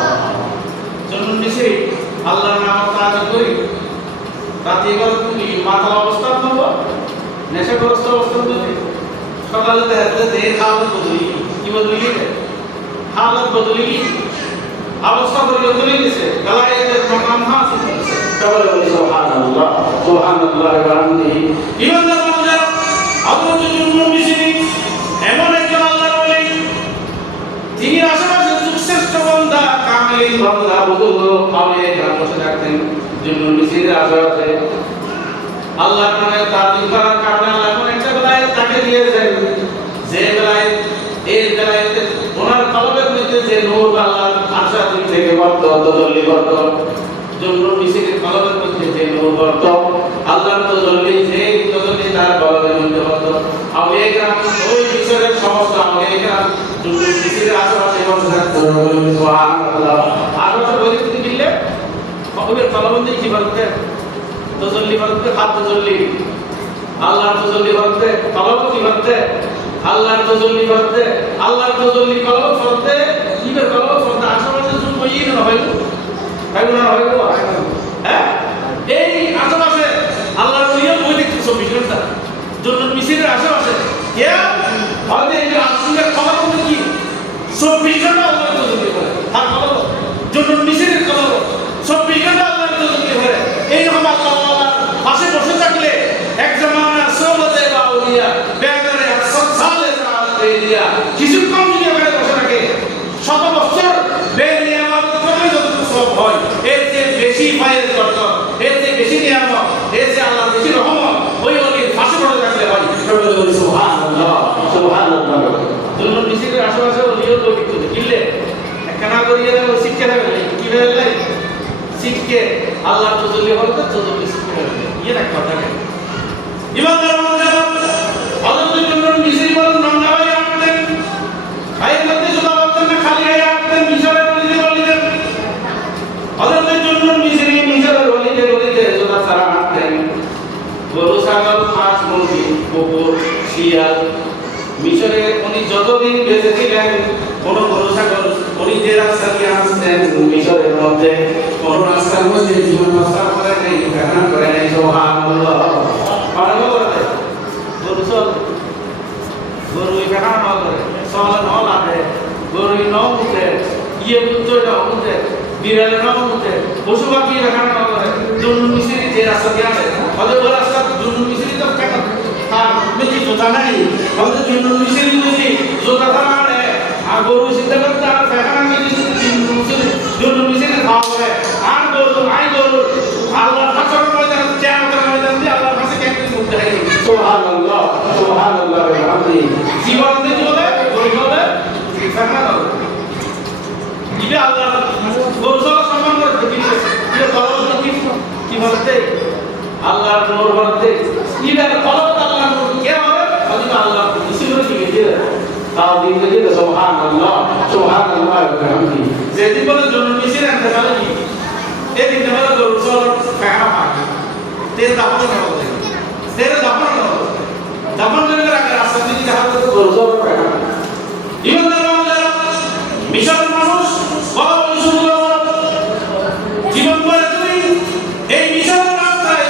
জুন্নুন মিসরি আল্লাহর নাম তাজিম করি, রাতে এবার তুমি মাতাল অবস্থান করবো, নেশাগ্রস্ত অবস্থান করবে। সকালে দেখতে যে হালত বদলি, কি বদলি গেছে? হালত বদলি গেছে, অবস্থা পরিবর্তন হয়ে গেছে, গালায়ের মাকাম হাসিল করেছে। সকলে বলি সুবহানাল্লাহ সুবহানাল্লাহ আলহামদুলিল্লাহ। ইমানদার বান্দা হযরত জুন্নুন মিসরি এমন একজন আল্লাহর ওলি, যিনি আশেপাশে শ্রেষ্ঠ বান্দা, কামিল বান্দা, বুজুর্গ আউলিয়া কেরাম বসে থাকতেন। জুন্নুন মিসরির আশেপাশে আল্লাহর নামে তাজিম করার কারণে আল্লাহ কোন একটা বেলায়েত তাকে দিয়েছেন, যে বেলায়েত এই বেলায়েতে ওনার কলবের মধ্যে যে নূর আল্লাহর আশাদিন থেকে বর্ত তজল্লি বর্ত। জুন্নুন মিসরির কলবের মধ্যে যে নূর বর্ত, আল্লাহর তজল্লি যে তজল্লি তার কলবের মধ্যে বর্ত। আউলিয়া কেরাম ওই মিসরের সমস্ত আউলিয়া কেরাম জুন্নুন মিসরির আশেপাশে বসে থাকতেন। সুবহানাল্লাহ। আশেপাশে পরিস্থিতি মিললে কলবের কলবন্দে কি বলতে তজল্লি বলতে, হাত তজল্লি, আল্লাহর তজল্লি বলতে, কলব কি বলতে, আল্লাহর তাজাল্লি করতে আল্লাহর তাজাল্লি কলব করতে ইবে কলব করতে আশেপাশে শুধু বইই না হইলো হ্যাঁ এই আশেপাশে আল্লাহর ওলিয়া বই দেখতে 24 ঘন্টা জন্য মিছিলের আশেপাশে কে হয়তো এই আসলের খবর মধ্যে কি 24 ঘন্টা আল্লাহর তাজাল্লি করে আর কলব জন্য মিছিলের কলব 24 ঘন্টা আল্লাহর তাজাল্লি করে এইরকম আল্লাহ পাশে বসে থাকলে এক জামানা সোহবতে বা ওলিয়া বেগারে সালে দিয়া কিছুক্ষণ যদি ওখানে বসে থাকে শত বছর বেনিয়ামত কমে যতটুকু সব হয় এর চেয়ে বেশি ফায়েজ করত এর চেয়ে বেশি নিয়ামত এর চেয়ে আল্লাহর বেশি রহমত ওই ওলির পাশে বসে থাকলে হয় সুবহানাল্লাহ সুবহানাল্লাহ দুনো মিছিলের আশেপাশে ওলিও তো বিক্রি কিনলে একখানা করিয়ে শিক্ষা থাকবে কি হয়ে শিখকে আল্লাহর তাজাল্লি হলো তো তাজাল্লি শিখে ইয়ে না কথা কেন ইমানদার হযরত জুনরুল মিসরি বলেন নন্না ভাই আসতেন ভাইয়ের মধ্যে শুধু বলতেন না খালি গায়ে আসতেন মিশরের বলিতেন হযরত জুনরুল মিসরি মিশরের বলিতে জোড়া ছাড়া আসতেন গরু ছাগল হাঁস মুরগি কুকুর শিয়াল মিশরে উনি যতদিন বেঁচে ছিলেন কোন গরু ছাগল উনি যে রাস্তা দিয়ে আসতেন মিশরের মধ্যে কোন রাস্তার মধ্যে জীবন রক্ষা করে নেই ঘটনা করে নেই সুবহানাল্লাহ পারবো বলতে গরু চল গরু ঘটনা না করে চল না লাগে গরু ন মুতে ইয়ে মুতে না মুতে বিড়ালে না মুতে পশু পাখি ঘটনা না করে জুনুন মিশরি যে রাস্তা দিয়ে আসে ওদের ওই রাস্তা জুনুন মিশরি তো কাটা আর মেজি জোতা নাই ওদের জুনুন মিশরি যদি জোতা না আর গরু সিদ্ধা করতে আর ফেখানা মেজি জুনুন মিশরি খাওয়া করে আর গরু আল্লাহর কাছে ময়দান কিয়ামতের ময়দান দিয়ে আল্লাহর কাছে কেন মুক্ত হয় সুবহানাল্লাহ সুবহানাল্লাহ ওয়া বিহামদিহি জীবন দিয়ে বলে গরু বলে ফেখানা বলে ইবে আল্লাহ গরু সব সম্মান করে দিতে ইবে কলম কি বলতে আল্লাহর নূর বলতে ইবে কলম আল্লাহর নূর কে হবে আল্লাহ ইসির কি দিয়ে তাও দিতে দিতে সুবহানাল্লাহ সুবহানাল্লাহ ওয়া বিহামদিহি যেদিন বলে জন্য মিশির আনতে পারে কি এদিন বলে গরু সব ফেখানা পায় তেল দাপন করে তেল দাপন করে রাখে রাস্তা দিয়ে দেখা তো গরু সব ফেখানা ইমানদার মিশরের মানুষ জীবন করে তুমি এই মিশরের রাস্তায়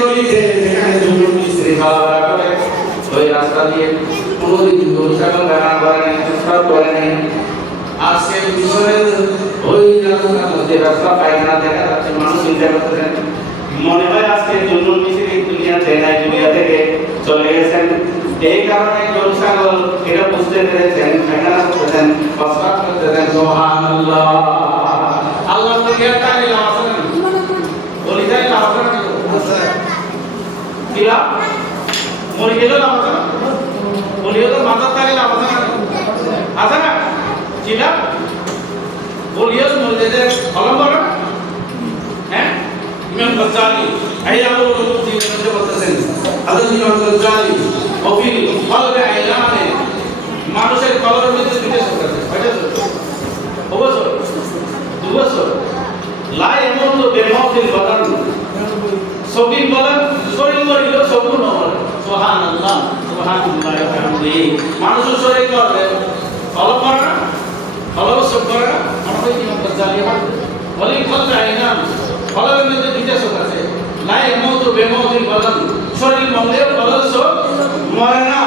গলিতে এখানে জুনুন মিসরি খাওয়া করে ওই রাস্তা দিয়ে কোনোদিন গরু ছাগল ব্যবহার করে নাই সব করে নাই আজকে মিশরের ওই রাস্তার মধ্যে রাস্তা পায়খানা দেখা যাচ্ছে মানুষ চিন্তা করতেছেন মনে হয় আজকে জুনুন মিসরি দুনিয়াতে নাই দুনিয়া থেকে চলে গেছেন এই কারণে গরু ছাগল এটা বুঝতে পেরেছেন পায়খানা করতেছেন প্রস্রাব করতেছেন সুবহানাল্লাহ আল্লাহ তো জ্ঞান তাই লাভ আছে বলি তাই লাভ আছে কি লাভ মরে গেল লাভ আছে বলি তো মাথা তাই লাভ আছে না কি লাভ বলিও মরে যেতে কলম করো হ্যাঁ ইমাম গজ্জালি আইয়ামুল মুফতি মধ্যে বলতেছেন হযরত ইমাম গজ্জালি অফিল কলবে আইলামে মানুষের কলবের মধ্যে দুটো শব্দ আছে কয়টা শব্দ অবশ্য দুবছর লা এমন বেমতিল বদন সবিল বলেন শরীর মরিল সবুর নমর সুবহানাল্লাহ সুবহানাল্লাহ ওয়া বিহামদিহি মানুষের শরীর করবে কলব করে কলব সব করে আমাদের ইমাম গজ্জালি বলেন কলবে আইলাম কলবের মধ্যে দুটো শব্দ আছে লা এমন বেমতিল বদন শরীর মরলেও বদন সব মরে না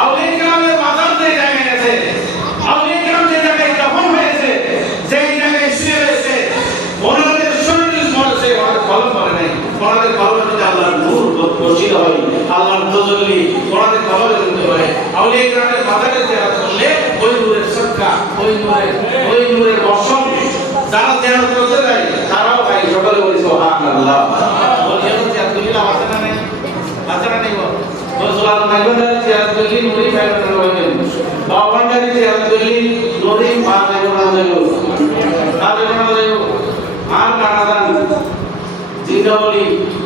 আউলিয়া কেরামের মাজার যে জায়গায় আছে আউলিয়া কেরাম যে জায়গায় দফন হয়েছে যেই জায়গায় শুয়ে রয়েছে ওনাদের শরীর মরেছে ওনাদের কলম মরে নাই ওনাদের কলমের মধ্যে আল্লাহর নূর বর্ষিত হয় আল্লাহর তাজাল্লি ওনাদের কলমের মধ্যে হয় আউলিয়া কেরামের মাজারে জিয়ারত করলে ওই নূরের সদকা ওই নূরের বর্ষণ যারা জিয়ারত করতে যায় তারাও ভাই সকলে বলি সুবহানাল্লাহ বলিয়া তো জিয়ারত করলে আছে না নাই আছে না নাই Rasulullah Nabi ziyarat beli nuri bayar terlalu. Bawan dari ziyarat beli nuri bahasa Indonesia. Bahasa Indonesia. Ar kanadan jinda boli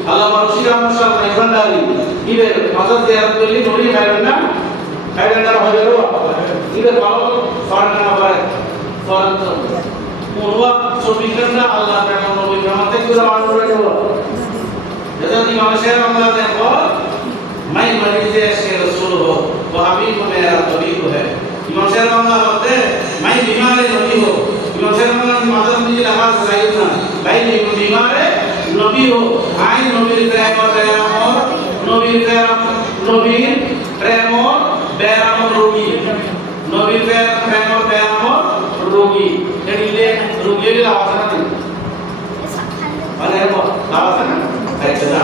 Allah manusia masal Iban dari. Ibe masa ziyarat beli nuri bayar na. Bayar na hojaru. Ibe kalau foreign na bayar. Foreign tu. Murwa sobikan na Allah bayar nuri bayar. Mata kita orang bayar. Jadi di Malaysia orang bayar. मैं मरीज़ के रसूल हो वो हबीब मेरा नबी को है इमाम शेर मामला होते मैं बीमार है नबी हो इमाम शेर मामला माता मुझे लगा सही था भाई मैं बीमार है नबी हो आई नबी प्रेम और बैराम और नबी प्रेम और बैराम और रोगी नबी प्रेम और बैराम और रोगी ये रोगी भी लावा था ना अरे वो लावा था ना ऐसे था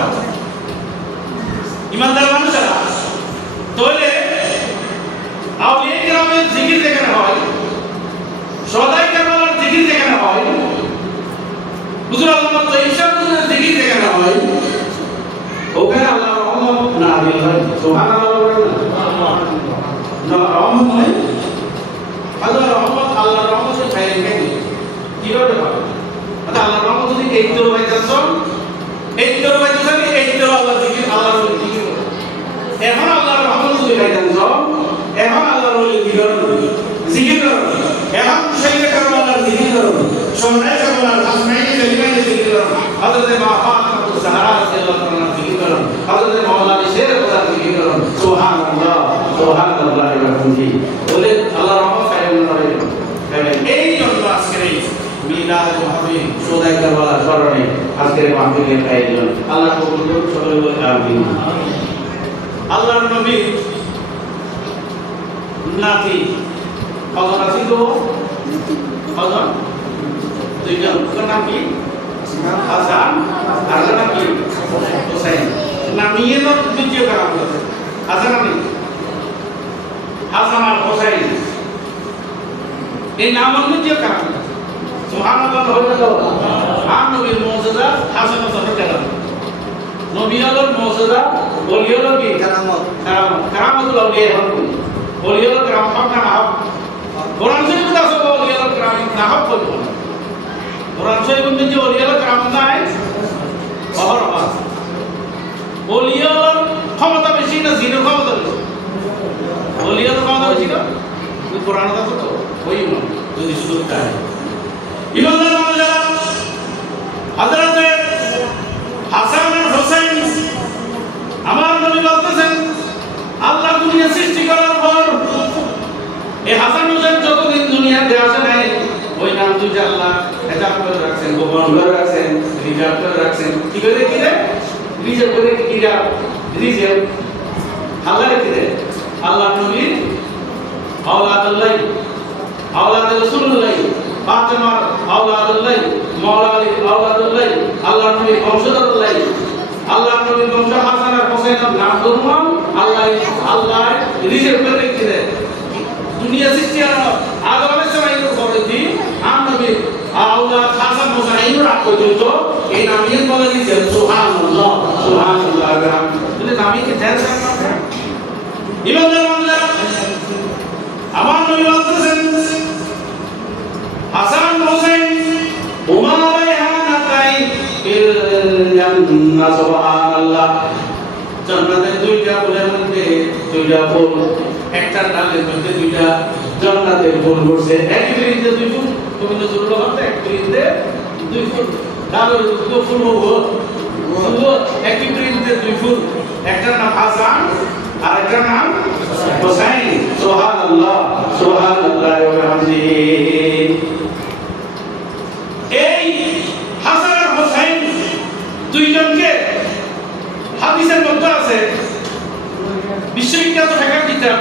ईमानदार মানুষরা তাহলে আউলিয়া কিরামের জিকির যেখানে হয় সদাই কারবালার জিকির যেখানে হয় হুজুর আল্লামা তৈয়ব সাহেবের জিকির যেখানে হয় ওখানে আল্লাহর রহমত নাযিল হয় সুবহানাল্লাহ না রহমত নয় আল্লাহর রহমত খাইয়ে খাইয়ে কিভাবে হবে আল্লাহর রহমত যদি এই তো হয়ে যাচ্ছে এই তো আল্লাহ জিকির আল্লাহর জিকির এখন আল্লাহর রহমত যদি হয়ে যাচ্ছে এখন আল্লাহর জিকির করো এখন সেইটা করো আল্লাহর জিকির করো সোনায় করো আল্লাহর হাসনাই কালিমায় জিকির করো হযরত মা ফাতিমা জাহরা রাদিয়াল্লাহু তাআলা জিকির করো হযরত মাওলানা শের কথা জিকির করো সুবহানাল্লাহ সুবহানাল্লাহ ওয়া বলে আল্লাহর রহমত খাইয়ে এই জন্য আজকের এই মিলাদ মাহফিল সদাই কারবালার স্মরণে আজকের মাহফিলের আয়োজন আল্লাহ কবুল করুন সকলে বলে আমিন আল্লাহর নবী নাতি কজন আছে তো কজন দুইজন ওর নাম কি হাসান আর নাম কি হোসেন নামিয়ে তো দ্বিতীয় কারাম আছে হাসান নামি হাসান আর হোসেন এই নাম দ্বিতীয় কারাম সুবহানাল্লাহ আর নবীর মুজিজা হাসান হোসেন কারাম নবী আলোর মুজিজা ওলি হলো কি কারামতুল আউলিয়া হল ওলি হলো কারাম হক না হক কোরআন শরীফে আছে ওলি হলো কারাম না হক বলবো কোরআন শরীফে যে ওলি হলো কারাম নাই অহরহ ওলি হলোর ক্ষমতা বেশি না জিনের ক্ষমতা বেশি ওলি হলোর ক্ষমতা বেশি না কোরআন আছে তো ওই যদি শুধু তাই ইমানদার মানুষেরা হযরত হাসান আর হোসেন আমার নবী বলতেছেন আল্লাহ দুনিয়া সৃষ্টি করার পর এই হাসান হোসেন যতদিন দুনিয়াতে আসে নাই ওই নাম দুইটা আল্লাহ হেজাব করে রাখছেন গোপন করে রাখছেন রিজার্ভ করে রাখছেন কি করে কি রে রিজার্ভ করে কি রিজার্ভ আল্লাহ রেখে দেয় আল্লাহ নবীর আওলাদ রাসূলুল্লাহ ফাতেমার আওলাদুল্লাহ মাওলা আলীর আওলাদুল্লাহ আল্লাহ নবীর বংশধরুল্লাহ আল্লাহ নবীর বংশ হাসান আর হোসেনের নাম ধরলাম আল্লাহ রিজার্ভ করে রেখে দেয় দুনিয়া সৃষ্টি আদমের সময় করে দি আম নবীর আওলাদ হাসান হোসেন এই রাখ পর্যন্ত এই নামিয়ে বলে দিয়েছেন সুবহানাল্লাহ সুবহানাল্লাহ বলে নামিয়ে ধ্যান রাখা ইমানদার বান্দা আমার নবী বলতেছেন হাসান হোসেন হুমা রায়হানাতাই ফিল জান্নাহ সুবহানাল্লাহ জান্নাতের দুইটা ফুলের মধ্যে দুইটা ফুল একটা ডালের মধ্যে দুইটা জান্নাতের ফুল ফুটছে এক বিরিতে দুই ফুল তুমি তো জরুর করতে এক বিরিতে দুই ফুল ডালের দুই ফুল হলো এক বিরিতে দুই ফুল একটা নাম হাসান আর একটা নাম হোসেন সুবহানাল্লাহ সুবহানাল্লাহ ওয়া বিহামদিহি এই হাসান আর হোসেন দুইজনকে হাদিসের মধ্যে আছে বিশ্ববিখ্যাত ফিকহ কিতাব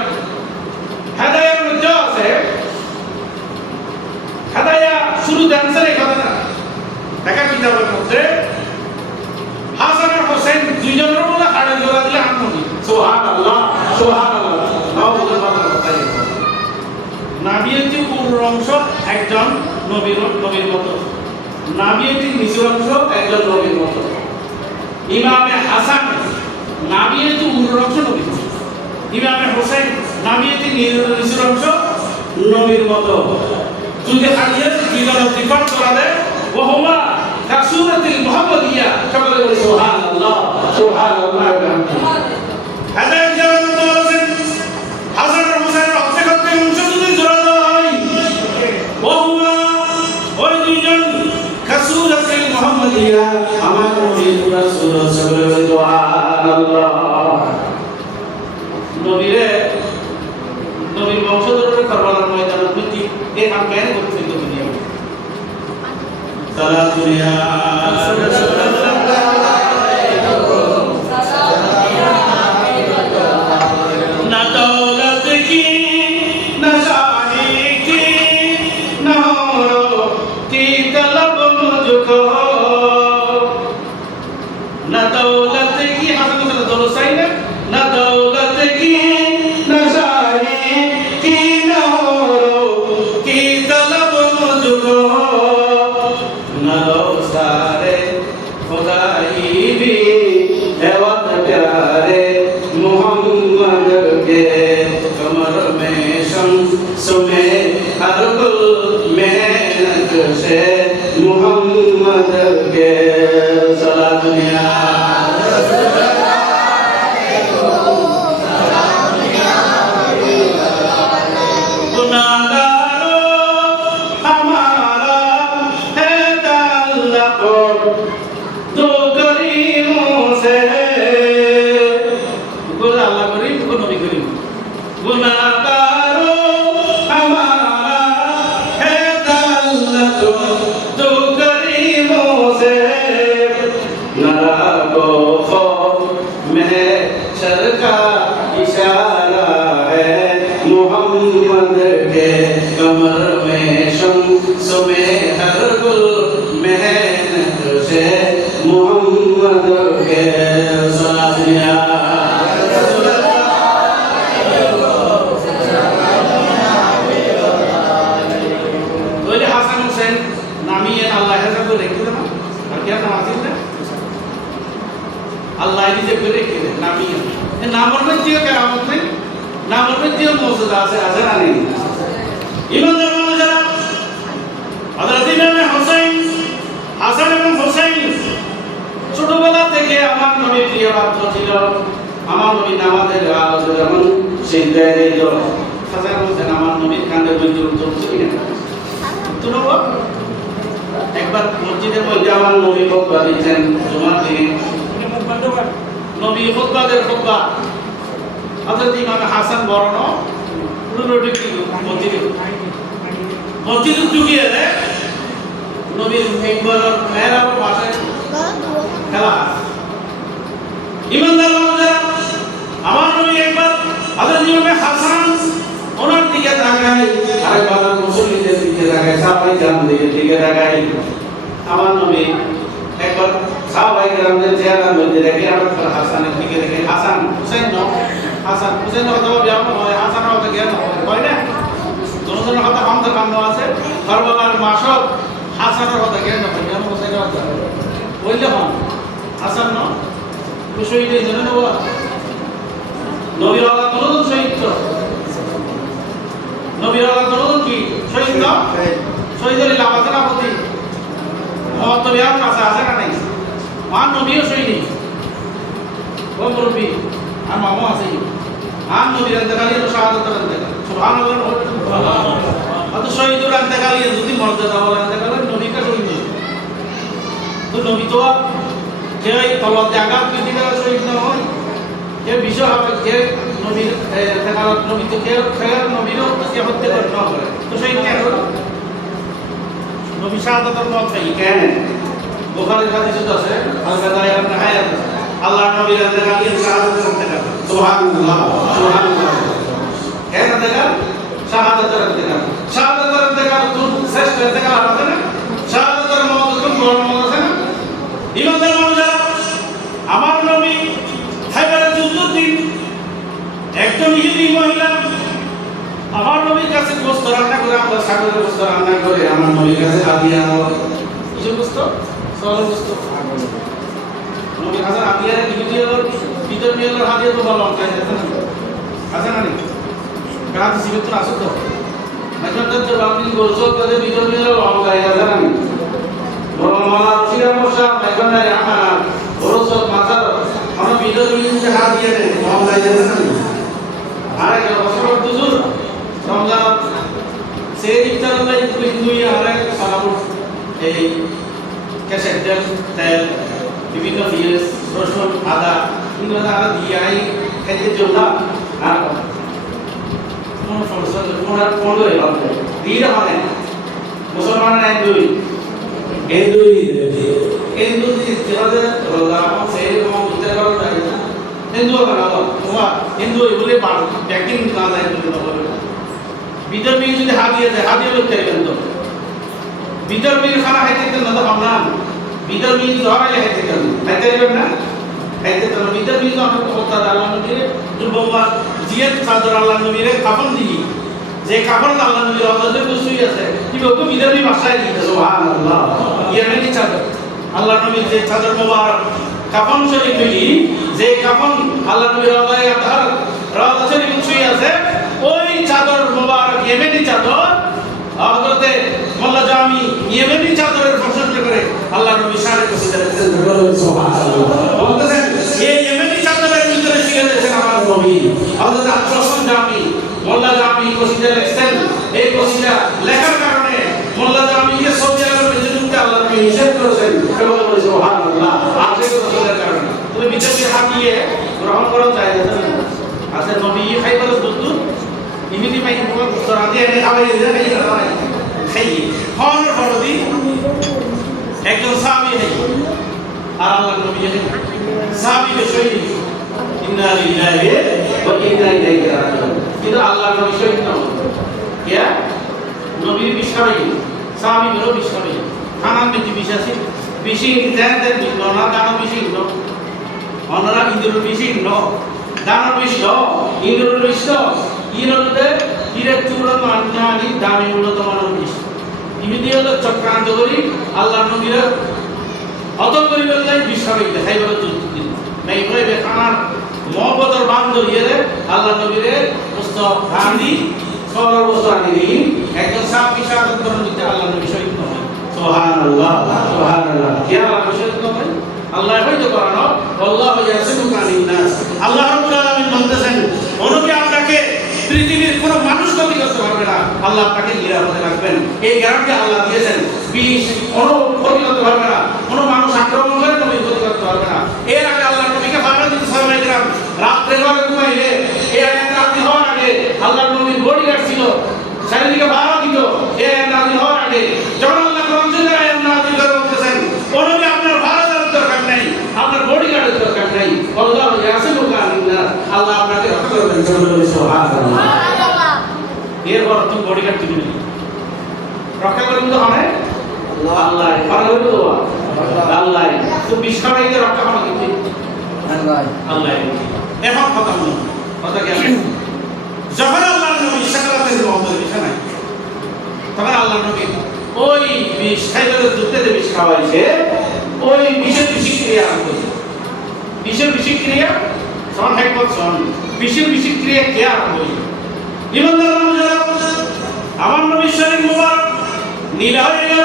হাদায়ার মধ্যে আছে হাদায়া শুরুতে আনসার এই কথাটা ফিকহ কিতাবের মধ্যে হাসান আর হোসেন দুইজনের মধ্যে হাড়ে জোড়া দিলে আনমনি সুবহানাল্লাহ সুবহানাল্লাহ নাওজুবিল্লাহ কথাই নাবিয়তি পুরো অংশ একজন নবীর মতো নাবিয়তি নিচের অংশ একজন নবীর মতো ইমামে হাসান নাবিয়তি পুরো অংশ নবীর ইমামে হোসেন নাবিয়তি নিচের অংশ নবীর মতো যদি হাদিস দিলার ডিফারেন্স করা দেয় ওহুমা কাসুরাতিল মুহাম্মাদিয়া সকলে বলে সুবহানাল্লাহ সুবহানাল্লাহ হাদায়াত জানানো বলেন হাসান আর হোসেনের অর্ধেক অংশ যদি জোড়া দেওয়া হয় ওহুমা ওই দুইজন কাসুরাতিল মুহাম্মাদিয়া আমার নবীর রাসূল সকলে বলে সুবহানাল্লাহ दुनिया न दौलत की न शाही की न औरों की तलब मुझको न दौलत की हसन से दौलत सही है न दौलत की न शाही की न औरों की तलब मुझको न लो सारे खुदाई भी है वक्त प्यारे मोहम्मद के कमर में शम्स में हर गुल मेहनत से मोहम्मद के सला दुनिया दो करीमों से अल्लाह करीम को नबी करीम गुनाहगारों हमारा है ताल्लुक दो करीमों से नागो खौफ महशर का इशारा है मोहम्मद के कमर में शम्स में हर गुल मेहनत से मोहम्मद के साथिया बोले हसन हुसैन नामी है अल्लाह है सब देखते ना और क्या नाम आती है अल्लाह ही जे करे के नामी है नाम में दियो क्या नाम में नाम में दियो मौजूदा से हाजिर आने इमाम दरबार जरा हजरत इमाम हुसैन হাসান এবং হোসেন ছোটবেলা থেকে আমার নবী প্রিয় পাত্র ছিল আমার নবী নামাজের আলোচনা যখন সিজদায় দিল হাসান হোসেন আমার নবীর কাঁধে বসে উঠতো কিনা তো একবার মসজিদের মধ্যে আমার নবী খুতবা দিচ্ছেন জুমার দিনে নবী খুতবাদের খুতবা হযরত ইমাম হাসান বর্ণ পুরো ঢুকি মসজিদে ঢুকিয়ে দেয় নবীর মেম্বারের মেহরাবের পাশে খেলা ইমানদার মানুষেরা আমার নবী একবার হযরত ইমাম হাসান ওনার দিকে তাকায় আরেকবার মুসল্লিদের দিকে তাকায় সাহাবায়ে কেরামদের দিকে তাকায় আমার নবী একবার সাহাবায়ে কেরামদের চেহারার মধ্যে দেখে আরেকবার হাসানের দিকে দেখে হাসান হুসাইন ন হাসান হুসাইন কথা ব্যায়াম হয় হাসানের কথা জ্ঞান হয় না দুজনের কথা আমাদের কান্দ আছে কারবালার মাসব হাসানের কথা কেন হয় কেন হোসেনের কথা বললে হন হাসান ন শহীদ এই জন্য বলা নবীর আল্লাহ তরুণ শহীদ তো নবীর আল্লাহ তরুণ কি শহীদ না শহীদ হলে লাভ আছে না প্রতি মহত্ব বিহার কাছে আছে না নাই মান নবীও শহীদ ও মুরব্বী আর মামু আছে মান নবীর ইন্তেকালি তো শাহাদাতের ইন্তেকাল সুবহানাল্লাহ অত শহীদুর ইন্তেকালি যদি মর্যাদা বলা ইন্তেকাল নবী কা শহীদ তো নবী তো যে তলতে আঘাত করে দিলে শহীদ না হয় যে বিষয় হবে যে নবীর ইন্তেকাল নবী তো কেউ খেয়াল নবীরও যে হত্যা করে না করে তো শহীদ কেন নবী শাহাদাতের মত চাই কেন বুখারীর হাদিসে আছে আল-কাদায়া ইবনে হায়াত আল্লাহর নবীর ইন্তেকালি শাহাদাতের ইন্তেকাল সুবহানাল্লাহ সুবহানাল্লাহ কেন ইন্তেকাল শাহাদাতের ইন্তেকাল শাহাদাতের ইন্তেকাল তো শ্রেষ্ঠ ইন্তেকাল আছে না শাহাদাতের মত তো বড় মত আছে না ইমানদার মানুষেরা আমার নবী খাইবারের যুদ্ধের দিন একজন ইহুদি মহিলা আমার নবীর কাছে গোশত রান্না করে আমরা সাগরের গোশত রান্না করে আমার নবীর কাছে হাদিয়া আনলো কিসের গোশত সওয়ালের গোশত নবী হাজার হাদিয়ার ভিতর মিয়ালের হাদিয়া তো ভালো আছে না কাজ জীবিত আছে তো মেজরদের যে বাংলি গোশত কাজে ভিতর মিয়ালের অঙ্কায় আছে না বড়মালা রশিদার মশা মেঘনা আমার গোশত মাথার আমরা ভিতর মিয়ালে হাদিয়া দেন অঙ্কায় আছে না আরেক বছর দুজুর রমজান সেই ইফতারুল্লাহ ইবনুই আরেক সালামুর এই কেশর তেল বিভিন্ন জিনিস রসুন আদা এগুলো আদা দিয়ে আই খাইতে জন্য আর কোন সমস্যা কোন হয়ে গেল দিয়ে মানে মুসলমানের এক দুই হিন্দু হিন্দু যেভাবে সেই রকম বুঝতে পারো না হিন্দু তোমার হিন্দু এগুলি ব্যাকিং না যায় বিদর্ভী যদি হাতিয়ে দেয় হাতিয়ে লোকতে কিন্তু বিদর্ভীর খানা খাইতে না তো ভাবলাম বিদর্ভী ধরাইলে খাইতে খাইতে না খাইতে তো বিদর্ভী তো আমরা কথা আল্লাহ নবীর যুবমা জিয়াত চাদর আল্লাহ নবীর কাফন দিই যে কাফন আল্লাহ নবীর অবস্থা কিছুই আছে কি বলতো বিদর্ভী ভাষায় দিতে সুবহানাল্লাহ ইয়ামেনি চাদর আল্লাহ নবীর যে চাদর মোবারক কাফন শরীফ হইলি যে কাফন আল্লাহ নবীর রওজায় আতহার রওজা শরীফ কিছুই আছে ওই চাদর মোবারক ইয়েমেনি চাদর হযরতে মোল্লা জামি ইয়েমেনি চাদরের প্রশংসা করে আল্লাহ নবী শানে কসিদা লিখেছেন সুবহানাল্লাহ বলতেছেন এই ইয়েমেনি চাদরের ভিতরে ছিল দেশের আমার নবী হযরত আব্দুল জামি মোল্লা জামি কসিদা লিখেছেন এই কসিদা লেখার কারণে মোল্লা জামিকে সৌদি আরবের জমিতে আল্লাহ নবী নিষেধ করেছেন কেবল বলে সুবহানাল্লাহ আজকে কসিদার কারণে তুমি বিদেশে হাতিয়ে গ্রহণ করা যায় না আছে নবী খাইবার দুধ ইমিদি মাই মুখ সরা দিয়ে খাওয়াই দিয়ে খাই হন ফরদি একজন সাহাবী নেই আর আল্লাহ নবী সাহাবী বিষয়ই ইন্না লিল্লাহি ওয়া ইন্না ইলাইহি রাজিউন কিন্তু আল্লাহ নবী শহীদ না ইয়া নবীর বিষয় সাহাবী বড় বিষয় খানার মধ্যে বিশ্বাসী বেশি জানতেন না দানা বেশি ন অনরা ইন্দ্র বেশি ন দানা বেশি ন ইন্দ্র বেশি ইরতে ইরে চূড়া মাননানি দামি উন্নত মানব বেশি ইমিদি হলো চক্রান্ত করি আল্লাহ নবীর অতল করি বললে বিষয় দেখাই বলে দিন নাই করে বেখানার মহব্বতর বান্ধব ইয়ে আল্লাহ নবীরে পুস্তক গান্ধী সর্বস্ব আনি একজন সাহাবী শাহাদাত বরণ দিতে আল্লাহ নবী শহীদ নয় সুবহানাল্লাহ সুবহানাল্লাহ ইয়া আল্লাহ শহীদ নয় আল্লাহ হয়তো করানো আল্লাহু ইয়াসিমুকা মিন নাস আল্লাহ রাব্বুল আলামিন বলতেছেন অনুকে আপনাকে পৃথিবীর কোন মানুষ ক্ষতি করতে পারবে না আল্লাহ আপনাকে নিরাপদে রাখবেন এই গ্যারান্টি আল্লাহ দিয়েছেন বিষ কোন ক্ষতি করতে পারবে না কোন মানুষ আক্রমণ করে নবী ক্ষতি করতে পারবে না এর আগে আল্লাহ নবীকে বারবার দিতে সাহাবায়ে কিরাম রাতে ঘরে ঘুমাইলে এই আয়াত রাতে হওয়ার আগে আল্লাহ নবীর বডিগার্ড ছিল চারিদিকে বারো দিত এই আয়াত রাতে হওয়ার আগে যখন আল্লাহ কোরআন শরীফের আয়াত নাযিল করে বলতেছেন ও নবী আপনার ভাড়াদার দরকার নাই আপনার বডিগার্ডের দরকার নাই আল্লাহু ইয়াসিমুকা মিন নাস আল্লাহ আপনাকে রক্ষা করবেন সুবহানাল্লাহ এরপর তুমি বডিগার্ড দিবি রক্ষা করবেন তো হবে আল্লাহ আল্লাহ ভালো হইলো আল্লাহ তো বিশ্বরাইতে রক্ষা করা কিন্তু আল্লাহ আল্লাহ এখন কথা বলুন কথা কি যখন আল্লাহ নবী সাকরাতের মধ্যে বিছানায় তখন আল্লাহ নবী ওই বিষ খাইবারের দুধে যে বিষ খাওয়াইছে ওই বিষের বিষক্রিয়া আরম্ভ হয়েছে বিষের বিষক্রিয়া সন হেকমত সন বিষের বিষক্রিয়া কে আরম্ভ হয়েছে ইমানদার আমার নবী শরীর মুবারক নীলা হয়ে গেল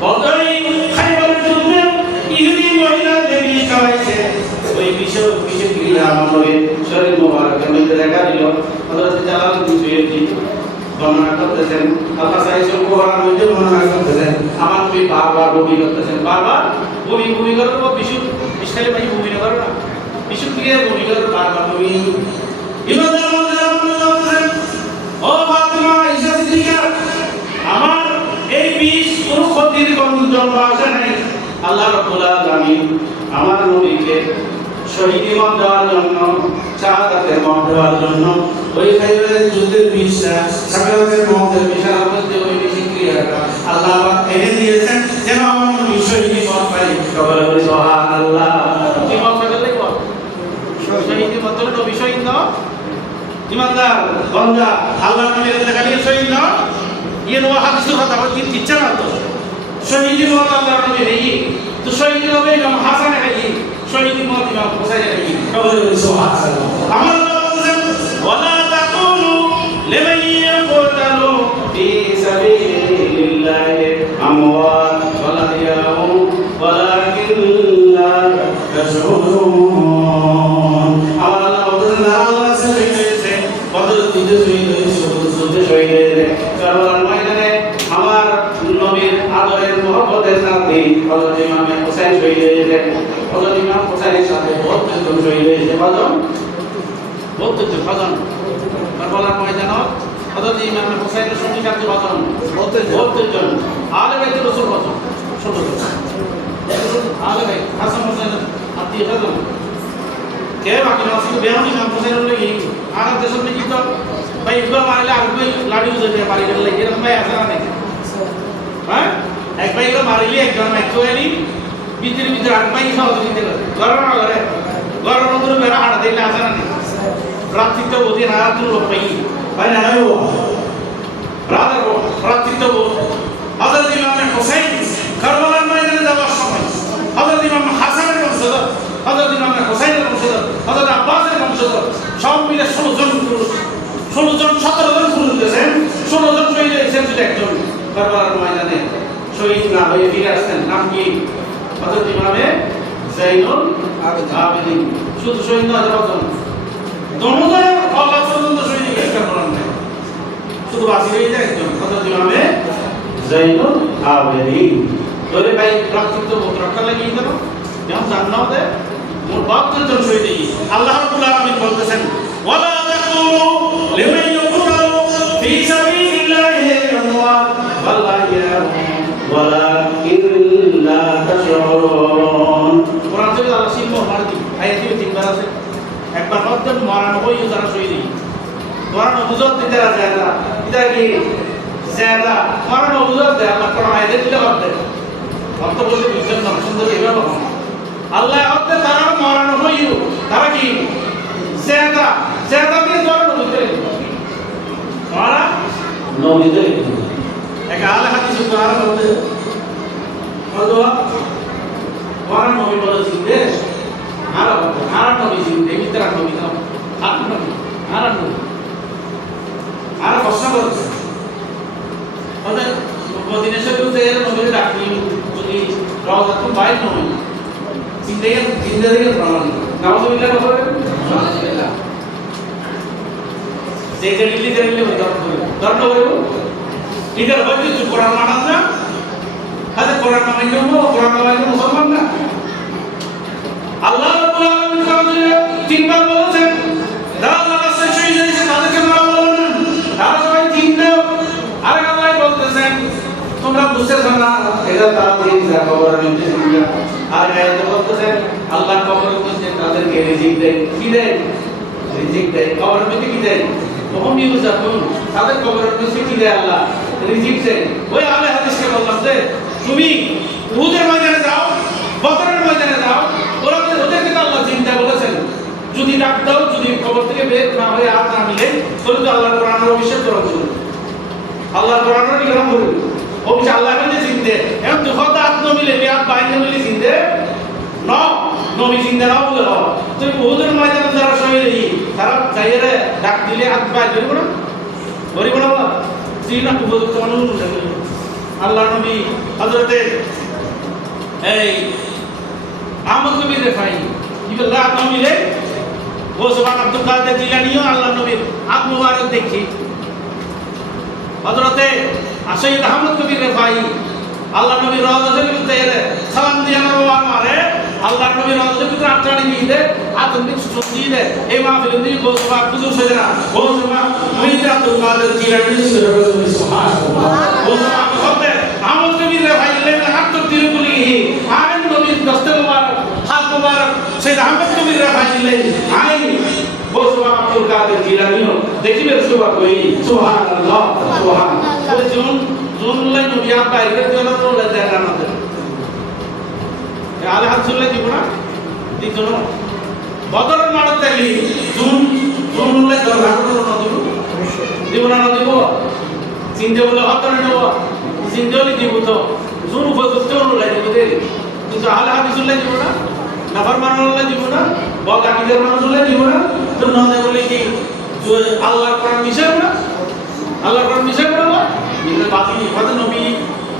বদই খাইবারের দুধে ইহুদি মহিলা যে বিষ খাওয়াইছে ওই বিষক্রিয়া আমার নবী শরীর মুবারকের মধ্যে দেখা দিল হযরত জালালউদ্দিন সুয়ুতি বর্ণনা করতেছেন আল্লাহ সাইসুল কোরআন মধ্যে বর্ণনা করতেছেন আমার নবী বারবার বমি করতেছেন বারবার বমি করে তো বিশালে ভাই বমি করে না বিষক্রিয়া বমি করে বারবার বমি ইমানদার বলতেছেন ও ফাতিমা ঈসা সিদ্দিকা আমার এই বিষ কোন ক্ষতির জন্ম আসে নাই আল্লাহ রাব্বুল আলামিন আমার নবীকে শহীদি মত দেওয়ার জন্য শাহাদাতের মত দেওয়ার জন্য ওই খাইবারের যুদ্ধের বিষটা সাকরাতের মতের বিষার মধ্যে ওই বিষক্রিয়াটা আল্লাহ এনে দিয়েছেন যেন আমার নবী শহীদি মত পাই সকলে বলি সুবহানাল্লাহ কি মত পেলে কো শহীদি মত হলো নবী শহীদ না ইমানদার বন্দা আল্লাহ নবীর দেখা দিয়ে শহীদ না ইয়ে নো হাদিসের কথা বলতে ইচ্ছা না তো শহীদি মত আল্লাহ নবী নেই তো শহীদি হবে ইমাম হাসান নেই শহীদি মত ইমাম হোসেন নেই সকলে বলি সুবহানাল্লাহ আমার আল্লাহ বলেন ওয়ালা তাকুলু লিমান ইয়াকুতালু ফি সাবিলিল্লাহি আমওয়াত ওয়ালা ইয়াহু ওয়ালাকিন্না তাশউরুন আমার আল্লাহ বলেন আল্লাহ শহীদ হয়েছে বদর যুদ্ধে শহীদ হয়েছে যুদ্ধে শহীদ হয়েছে কারবালার ময়দানে আমার নবীর আদরের মহব্বতের সাথে হযরত ইমাম হোসেন শহীদ হয়েছে হযরত ইমাম হোসেনের সাথে বহুত জন শহীদ হয়েছে কজন বহুত জন কারবালার ময়দানে হযরত ইমাম হোসেনের সঙ্গে সাথে কজন বহুত জন আলে বাইতুর রাসূল কজন ছোট আগে ভাই হাসান হোসেন আত্মীয় স্বজন কে বাকি না শুধু বেহানি নাম হোসেন লাগি আর দেশের নাকি তো ভাই ইকবাল মারলে আগে লাড়ি উজে পারি গেল এরকম ভাই আছে না নাকি হ্যাঁ এক ভাই এগুলো মারিলে একজন একচুয়ালি ভিতরে আট ভাই সহযোগিতা করে গরম না করে গরম মধ্যে বেড়া হাঁটা দিলে আছে না নাকি রাত্রিতে বোধে না তুই লোক পাই ভাই না রাত্রিতে বোধ হযরত ইমাম হুসাইন কারবালার ময়দানে যাওয়ার সময় হযরত ইমাম হাসানের বংশধর হযরত ইমাম হুসাইনের বংশধর হযরত আব্বাসের বংশধর সব মিলে 16 জন পুরুষ 17 জন পুরুষ গেছেন 16 জন শহীদ হয়েছেন শুধু একজন কারবালার ময়দানে শহীদ না হয়ে ফিরে আসছেন নাম কি হযরত ইমামে যাইনুল আবেদিন শুধু শহীদ না হযরত দমদর আল্লাহ পর্যন্ত শহীদ হয়েছে কারবালার ময়দানে শুধু বাসি হয়ে যায় একজন হযরত ইমামে যাইনুল আবেদিন তোরে ভাই প্রাকৃতিক রক্ষা লাগিয়ে দেব যেমন জান্নাত দেয় মোর বাপদের জন্য শহীদ হই আল্লাহ রাব্বুল আলামিন বলতেছেন ওয়ালা তাকুলু লিমান ইউকতালু ফি সাবিলিল্লাহি আমওয়াত বাল আহইয়া ওয়ালাকিন লা তাশউরুন কোরআন থেকে আল্লাহ শিল্প মারদি আয়াতে তিনবার আছে একবার হত্যা মারানো হইও তারা শহীদ হই মারানো বুঝত দিতে আছে এটা কি ज़्यादा मारना उधर दे अल्लाह को आयत दिले होते हम तो बोले विजन ना सुंदर एवं बाबा अल्लाह होते तारा मारना हो यू तारा की ज़्यादा भी जोर न होते मारा नो इधर एक आले हाथी से मारा होते और दो मारा नो भी बोला जिंदे मारा नो भी जिंदे मित्र नो भी ना हाथ नो मारा प्रश्न करते মানে মদিনাশে বলতে এর নবীর ডাকি যদি রওজা তো বাইর নয় জিন্দেগি প্রমাণ নাউজুবিল্লাহ করে নাউজুবিল্লাহ যে গরিলি দরদ করে ইদার হয়তো তুই কোরআন মানাস না হাতে কোরআন মানাইলো মুসলমান না আল্লাহ রাব্বুল আলামিন তিনবার বলেছেন যারা আল্লাহর রাস্তায় শহীদ হয়েছে তাদেরকে মারা বলবেন না তারা সবাই জিন্দা আর বলতেছেন তোমরা বুঝতেছো না এটা তারা দিন যা কবরের মধ্যে শুনিয়া আর আয়াতে বলতেছেন আল্লাহ কবরের মধ্যে তাদেরকে রিজিক দেয় কি দেয় রিজিক দেয় কবরের মধ্যে কি দেয় তখন ইউজাকুন তাদের কবরের মধ্যে কি দেয় আল্লাহ রিজিক দেয় ওই আলে হাদিসকে বললাম যে তুমি উহুদের ময়দানে যাও বদরের ময়দানে যাও ওদেরকে তো আল্লাহ চিন্তা বলেছেন যদি ডাক দাও যদি কবর থেকে বের না হয়ে আর না মিলে তাহলে তো আল্লাহর কোরআনের অভিষেক করা উচিত আল্লাহর কোরআনের কি কাম করবে অভিষেক আল্লাহ মিলে চিনতে এমন তো খোদা আত্ম মিলে বিয়াত বাইরে মিলে চিনতে ন নবী চিন্তা নাও বলে হয় তো উহুদের ময়দানে যারা শহীদ হই তারা যাইরে ডাক দিলে হাত বাইরে করিব না করিব না বাবা সিনা উপযুক্ত মানুষ আল্লাহ নবী হযরতে এই আহমদ কবির রেফাই ইবল্লাহ নবীরে ও সুবহান আব্দুল কাদের জিলানীও আল্লাহ নবীর হাত মুবারক দেখি হযরতে সৈয়দ আহমদ কবির রেফাই আল্লাহ নবীর রওজা শরীফে সালাম দিয়া নওয়ার মারে আল্লাহ নবীর রওজা শরীফে আটটানি দিয়ে আতন্দিক সুসন্ধি দে এই মাহফিল দিয়ে গোসবা কুজু সজরা গোসবা সৈয়দ আব্দুল কাদের জিলানী সুবহানাল্লাহ গোসবা খতে আহমদ কবির রেফাই লেন হাত দিল বলি আইন নবীর দস্তে মুবারক হাত মুবারক সৈয়দ আহমদ কবির রেফাই লেন আইন গোসবা আব্দুল কাদের জিলানী দেখিবে সুবহা কই সুবহানাল্লাহ সুবহান ওই জুনলাই নবী আপ বাইরের জন্য তো দেখা না দেয় আলে হাত চলে দিব না দিত না বদর মারত তাইলি জুনলাই দরকার না দিব না দিব চিন্তা বলে হতরে নেব চিন্তা হলে দিব তো জুন উপযুক্ত অনুলাই দিব দে কিন্তু আলে হাত চলে দিব না নাফার মানুষ দিব না বল আকিদের মানুষ দিব না তো নদে বলে কি আল্লাহর কোরআন মিশাবে না আল্লাহর কোরআন মিশাবে না মিলে বাকি হযরত নবী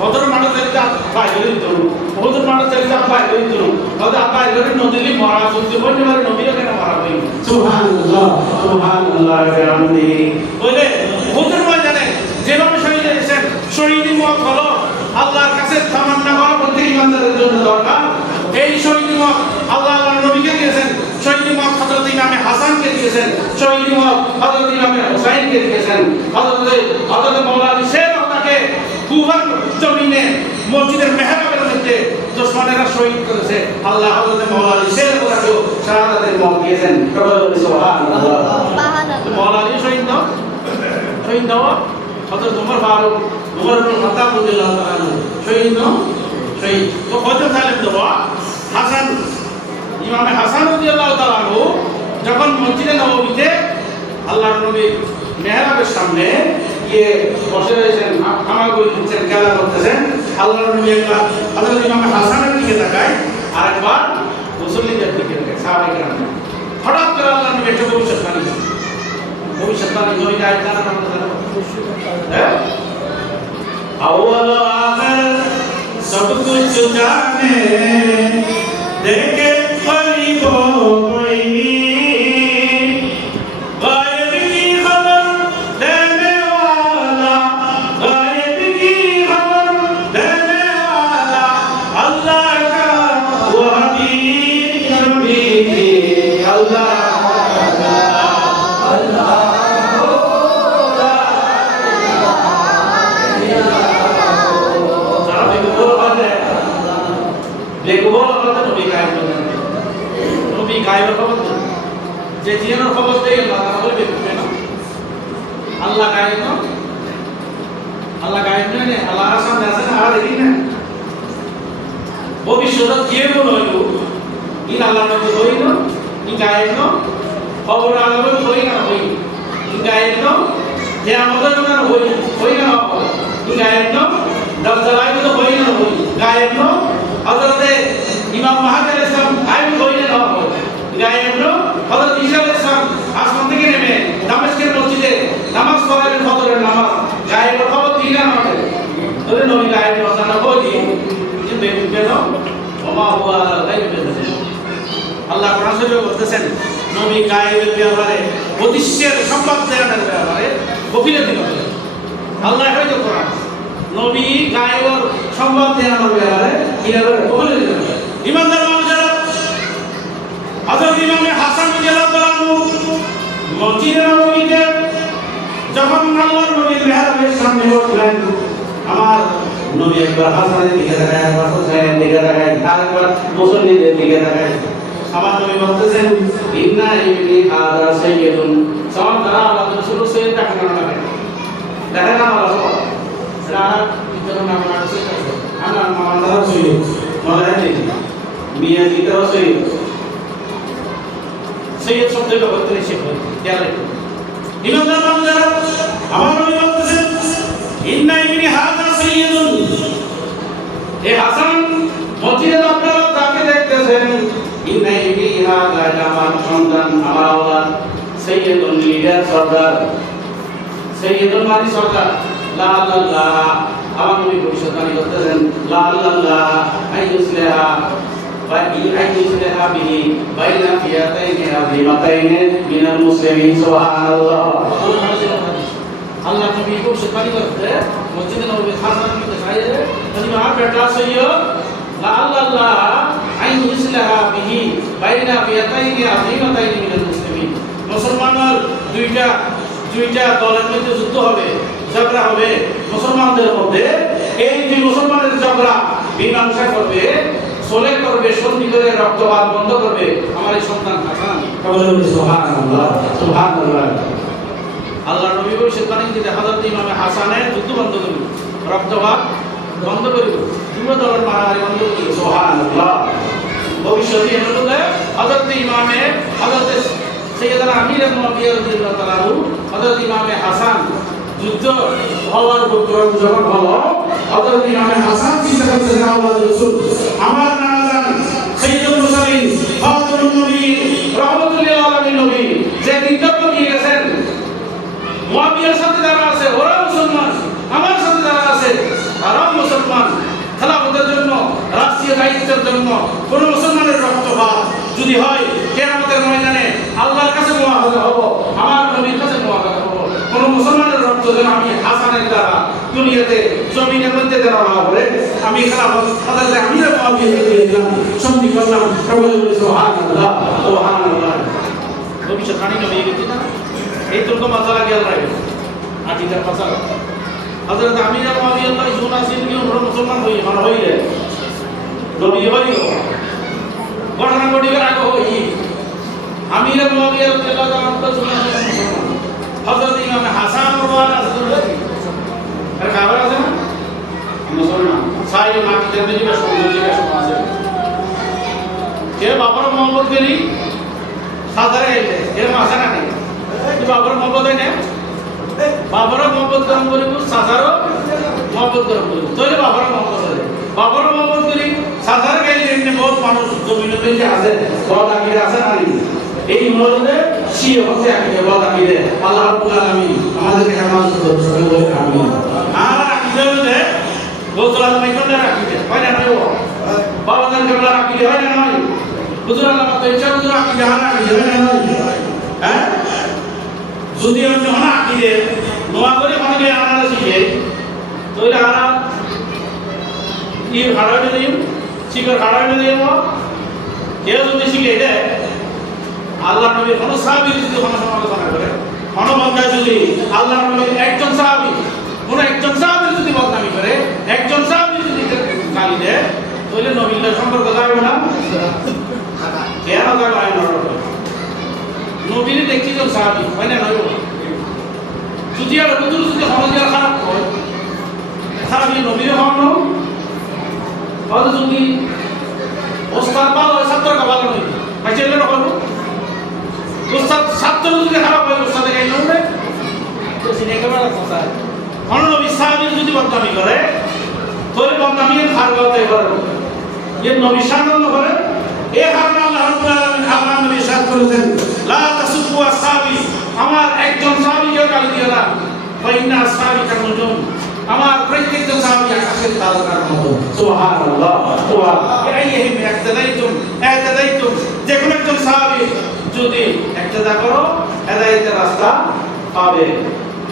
হযরত মানুষ চাইতে বাইরে দিত হযরত মানুষ চাইতে বাইরে দিত হযরত বাইরে নদীলি মরা সুতি বলতে পারে নবীও কেন মারা হই সুবহানাল্লাহ সুবহানাল্লাহ বিহামদি বলে হযরত ময়দানে যেভাবে শহীদ হয়েছেন শহীদি মত হলো আল্লাহর কাছে তামান্না করা প্রত্যেক ইমানদারের জন্য দরকার এই শহীদি মত আল্লাহ আল্লাহর নবীকে দিয়েছেন শহীদি মত হযরত ইমামে হাসানকে দিয়েছেন শহীদি মত হযরত ইমামে হুসাইনকে দিয়েছেন হযরত মাওলানা শের তাকে কুফার জমিনে মসজিদের মেহরাবের মধ্যে দুশমনেরা শহীদ করেছে আল্লাহ হযরত মাওলা আলী শের করাকেও শাহাদাতের মত দিয়েছেন সুবহানাল্লাহ মাওলা আলী শহীদ দাও হযরত ওমর ফারুক ওমর ইবনে খাত্তাব রাদিয়াল্লাহু তাআলা শহীদ তো কত সালে দেওয়া হাসান ইমামে হাসান রাদিয়াল্লাহু তাআলা যখন মসজিদে নববীতে আল্লাহর নবী মেহরাবের সামনে গিয়ে বসে রয়েছেন হামাগুড়ি দিচ্ছেন খেলা করতেছেন আল্লাহর নবী একবার হযরত ইমামে হাসানের দিকে তাকায় আর একবার মুসল্লিদের দিকে তাকায় সাহাবায়ে কেরাম হঠাৎ করে আল্লাহর নবী একটা ভবিষ্যৎবাণী নবী আয়াত জানা আমাদের হ্যাঁ আউয়াল আখির সব কুছ জানে देखे करीबो कोई गायब की खबर देने वाला गायब की खबर देने वाला अल्लाह का वो हबीब नबी अल्लाह গায়েবের খবর যে জিনের খবর দেয় আল্লাহ বলবে না আল্লাহ গায়েব না আল্লাহ গায়েব না আল্লাহর সামনে আছে না আর দেখি না ভবিষ্যৎ কে বলো ইন আল্লাহ নবী হই না ই গায়েব না খবর আল্লাহ হই না হই ই গায়েব না যে আমাদের না হই না ই গায়েব না দরজালাই তো হই না হই গায়েব না হযরত ইমাম মাহদি আলাইহিস সালাম গায়েব হই না গায়েব না হযরত ঈসা আলাইহিস সালাম আসমান থেকে নেমে দামেস্কের মসজিদে নামাজ পড়ালেন ফজরের নামাজ গায়েবের খবর দিলেন আমাদের ধরে নবী গায়েব রচনা বলি যে বেগুন কেন ওমা হুয়া আলাল গায়বি বিহাফিজ আল্লাহ কোরআন শরীফে বলতেছেন নবী গায়েবের ব্যাপারে অদৃশ্যের সংবাদ দেওয়ার ব্যাপারে গফিলতি করবেন আল্লাহ হয়তো কোরআন নবী গায়েবের সংবাদ দেওয়ার ব্যাপারে কিভাবে গফিলতি করবেন ইমানদার মানুষেরা হযরত ইমামে হাসান রাদিয়াল্লাহু তাআলা মসজিদে নববীতে যখন আল্লাহর নবীর মেহরাবের সামনে বসলেন আমার নবী একবার হাসানের দিকে তাকায় একবার হুসাইনের দিকে তাকায় আরেকবার মুসল্লিদের দিকে তাকায় আমার নবী বলতেছেন ইন্না ইবনি হাদা সাইয়্যিদুন সাওয়ান তারা আল্লাহ রাসূল সাইয়্যিদ দেখেন না আল্লাহ রাত ভিতরে নাম আছে আল্লাহ মাওলানা সাইয়্যিদ মাওলানা মিয়া জিতা সাইয়্যিদ সৈয়দ শব্দ ব্যবহার করে শেখ খেয়াল রাখবেন ইমানদার বান্দারা আমার নবী বলতেছেন ইন্না ইবনি হাযা সাইয়্যিদুন এই হাসান মসজিদে আপনারা তাকে দেখতেছেন ইন্না ইবনি হাযা আমার সন্তান আমার আওলাদ সাইয়্যিদুন লিডার সরদার সাইয়্যিদুন মানে সরদার লা আল্লাহ আমার নবী ভবিষ্যৎবাণী করতেছেন লা আল্লাহ আইয়ুসলিহা أن يصلح به بين فئتين عظيمتين من المسلمين سبحان الله अल्लाह नबी को शिफारी करते हैं मस्जिद नबवी खासन की दिखाई है तो वहां बैठा सही हो ला अल्लाह अन युस्लह बिही বাইনা ফিয়াতাইন আযীমাতাইন মিনাল মুসলিমিন মুসলমানদের দুইটা দলের মধ্যে যুদ্ধ হবে ঝগড়া হবে মুসলমানদের মধ্যে এই যে মুসলমানদের ঝগড়া মীমাংসা করবে সোলে করবে সন্ধি করে রক্তপাত বন্ধ করবে আমার এই সন্তান হাসান সুবহানাল্লাহ সুবহানাল্লাহ আল্লাহ নবী ভবিষ্যৎবাণী যে হযরত ইমামে হাসানের যুদ্ধ বন্ধ করবে রক্তপাত বন্ধ করবে দুটো দলের মারামারি বন্ধ করবে সুবহানাল্লাহ ভবিষ্যতে হলো হযরত ইমামে হযরত সাইয়্যিদুনা আমির মুআবিয়া রাদিয়াল্লাহু তাআলা হযরত ইমামে হাসান যুদ্ধ হওয়ার উপক্রম যখন হলো হযরত ইমামে হাসান চিন্তা করতেছেন আল্লাহর রাসূল আমার নানাজান সাইয়্যিদুল মুরসালিন খাতামুন নবীয়্যিন রাহমাতুল লিল আলামিন নবী যে তিনটা নিয়ে গেছেন মুআবিয়ার সাথে যারা আছে ওরা মুসলমান আমার সাথে যারা আছে তারাও মুসলমান খেলাফতের জন্য রাষ্ট্রীয় দায়িত্বের জন্য কোন মুসলমানের রক্তপাত যদি হয় কিয়ামতের ময়দানে আল্লাহর কাছে মুআফাজা হব আমার নবীর কাছে মুআফাজা হব কোন মুসলমানের রক্ত যেন আমি হাসানের দ্বারা দুনিয়াতে জমিনের মধ্যে দেওয়া না হবে আমি খেলাফত হযরত আমির মুআবিয়া দিয়ে দিলাম সন্ধি করলাম সুবহানাল্লাহ সুবহানাল্লাহ ভবিষ্যৎবাণী নবী গেছে না এই তো মাসালা খেয়াল রাখবেন আকিদার মাসালা হযরত আমির মুআবিয়া আল্লাহ সুনাসিন কি ওরা মুসলমান হয়ে মানে হইলে নবী হইল ঘটনা ঘটিবে আগে হই আমির মুআবিয়া রাদিয়াল্লাহু আনহু হযরত ইমাম হাসান রাদিয়াল্লাহু আনহু এর খবর আছে না মুসলমান সাই মাটি দেবে যে সৌন্দর্য আছে কে বাবার মোহাম্মদ গলি সাদারে গেলে এর মাসা না নেই কি বাবার মোহাম্মদ নেই বাবার মোহাম্মদ করম বলিব সাদারও মোহাম্মদ করম বলিব তাহলে বাবার মোহাম্মদ আছে বাবার মোহাম্মদ গলি সাদারে গেলে এমনি বহুত মানুষ জমিনে যে আছে বড় আকিদে আছে না এই মরদে শিয়া হচ্ছে আকিদে বড় আকিদে আল্লাহ রাব্বুল আলামিন আমাদেরকে হেফাজত করুন সকলে বলে আমিন আর আকিদে বলে গোসলাল মাইকন্ডা আকিদে হয় না নয় বাবা জান কেবলা আকিদে হয় না নয় হুজুর আল্লাহ তো ইচ্ছা হুজুর আকিদে হয় না আকিদে হয় না নয় হ্যাঁ যদি অন্য হনা আকিদে নোয়া করে অনেকে আনারা শিখে তো এটা আনা ইর হারাবে দিও শিখর হারাবে দিও কেউ যদি শিখে দেয় আল্লাহ নবীর কোন সাহাবী যদি কোন সমালোচনা করে কোন বান্দা যদি আল্লাহ নবীর একজন সাহাবী কোন একজন সাহাবী যদি বদনামি করে একজন সাহাবী যদি গালি দেয় তাহলে নবীর সম্পর্ক যাবে না কেন যাবে না নবীর দেখছি যে সাহাবী হয় না নয় যদি আর হুজুর যদি সমাজের খারাপ হয় সাহাবী নবীর হন হয়তো যদি ওস্তাদ ভালো হয় ছাত্রকে ভালো নয় পাইছে এলো না উস্তাদ ছাত্র যদি খারাপ হয় উস্তাদের এই নয় তো সিনে কেমন কথা কোন নবী সাহাবী যদি বদনামি করে তাহলে বদনামি খারাপ হতে পারে এই নবী সাধারণ করে এই কারণে আল্লাহ রাব্বুল আলামিন আমার নবী সাদ করেছেন লা তাসুবু আসহাবী আমার একজন সাহাবীকে গালি দিও না ফাইন্না আসহাবী কানুজুম আমার প্রত্যেকজন সাহাবী আকাশের তারকার মতো সুবহানাল্লাহ ওয়া আইয়িহিম ইহতাদাইতুম যে কোন একজন সাহাবী যদি ইক্তেদা করো হেদায়েতের রাস্তা পাবে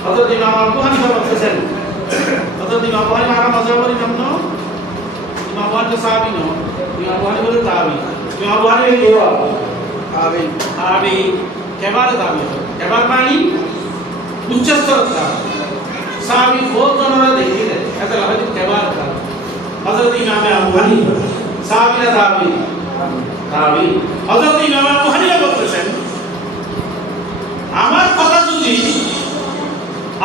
হযরত ইমাম আবু হানিফা বলতেছেন হযরত ইমাম আবু হানিফা মাযহাবের ইমাম ইমাম আবু হানিফা সাহাবী নয় ইমাম আবু হানিফা বলে তাবী ইমাম আবু হানিফা কি হয় তাবী কেবারে তাবী কেবার মানে উচ্চ স্তরতা সাহাবী বহুত জনরা দেখিলে এটা হয়তো কেবার তাবী হযরত ইমাম আবু হানিফা সাহাবীরা তাবী হযরত ইমাম আবু হানিফা বলতেছেন আমার কথা যদি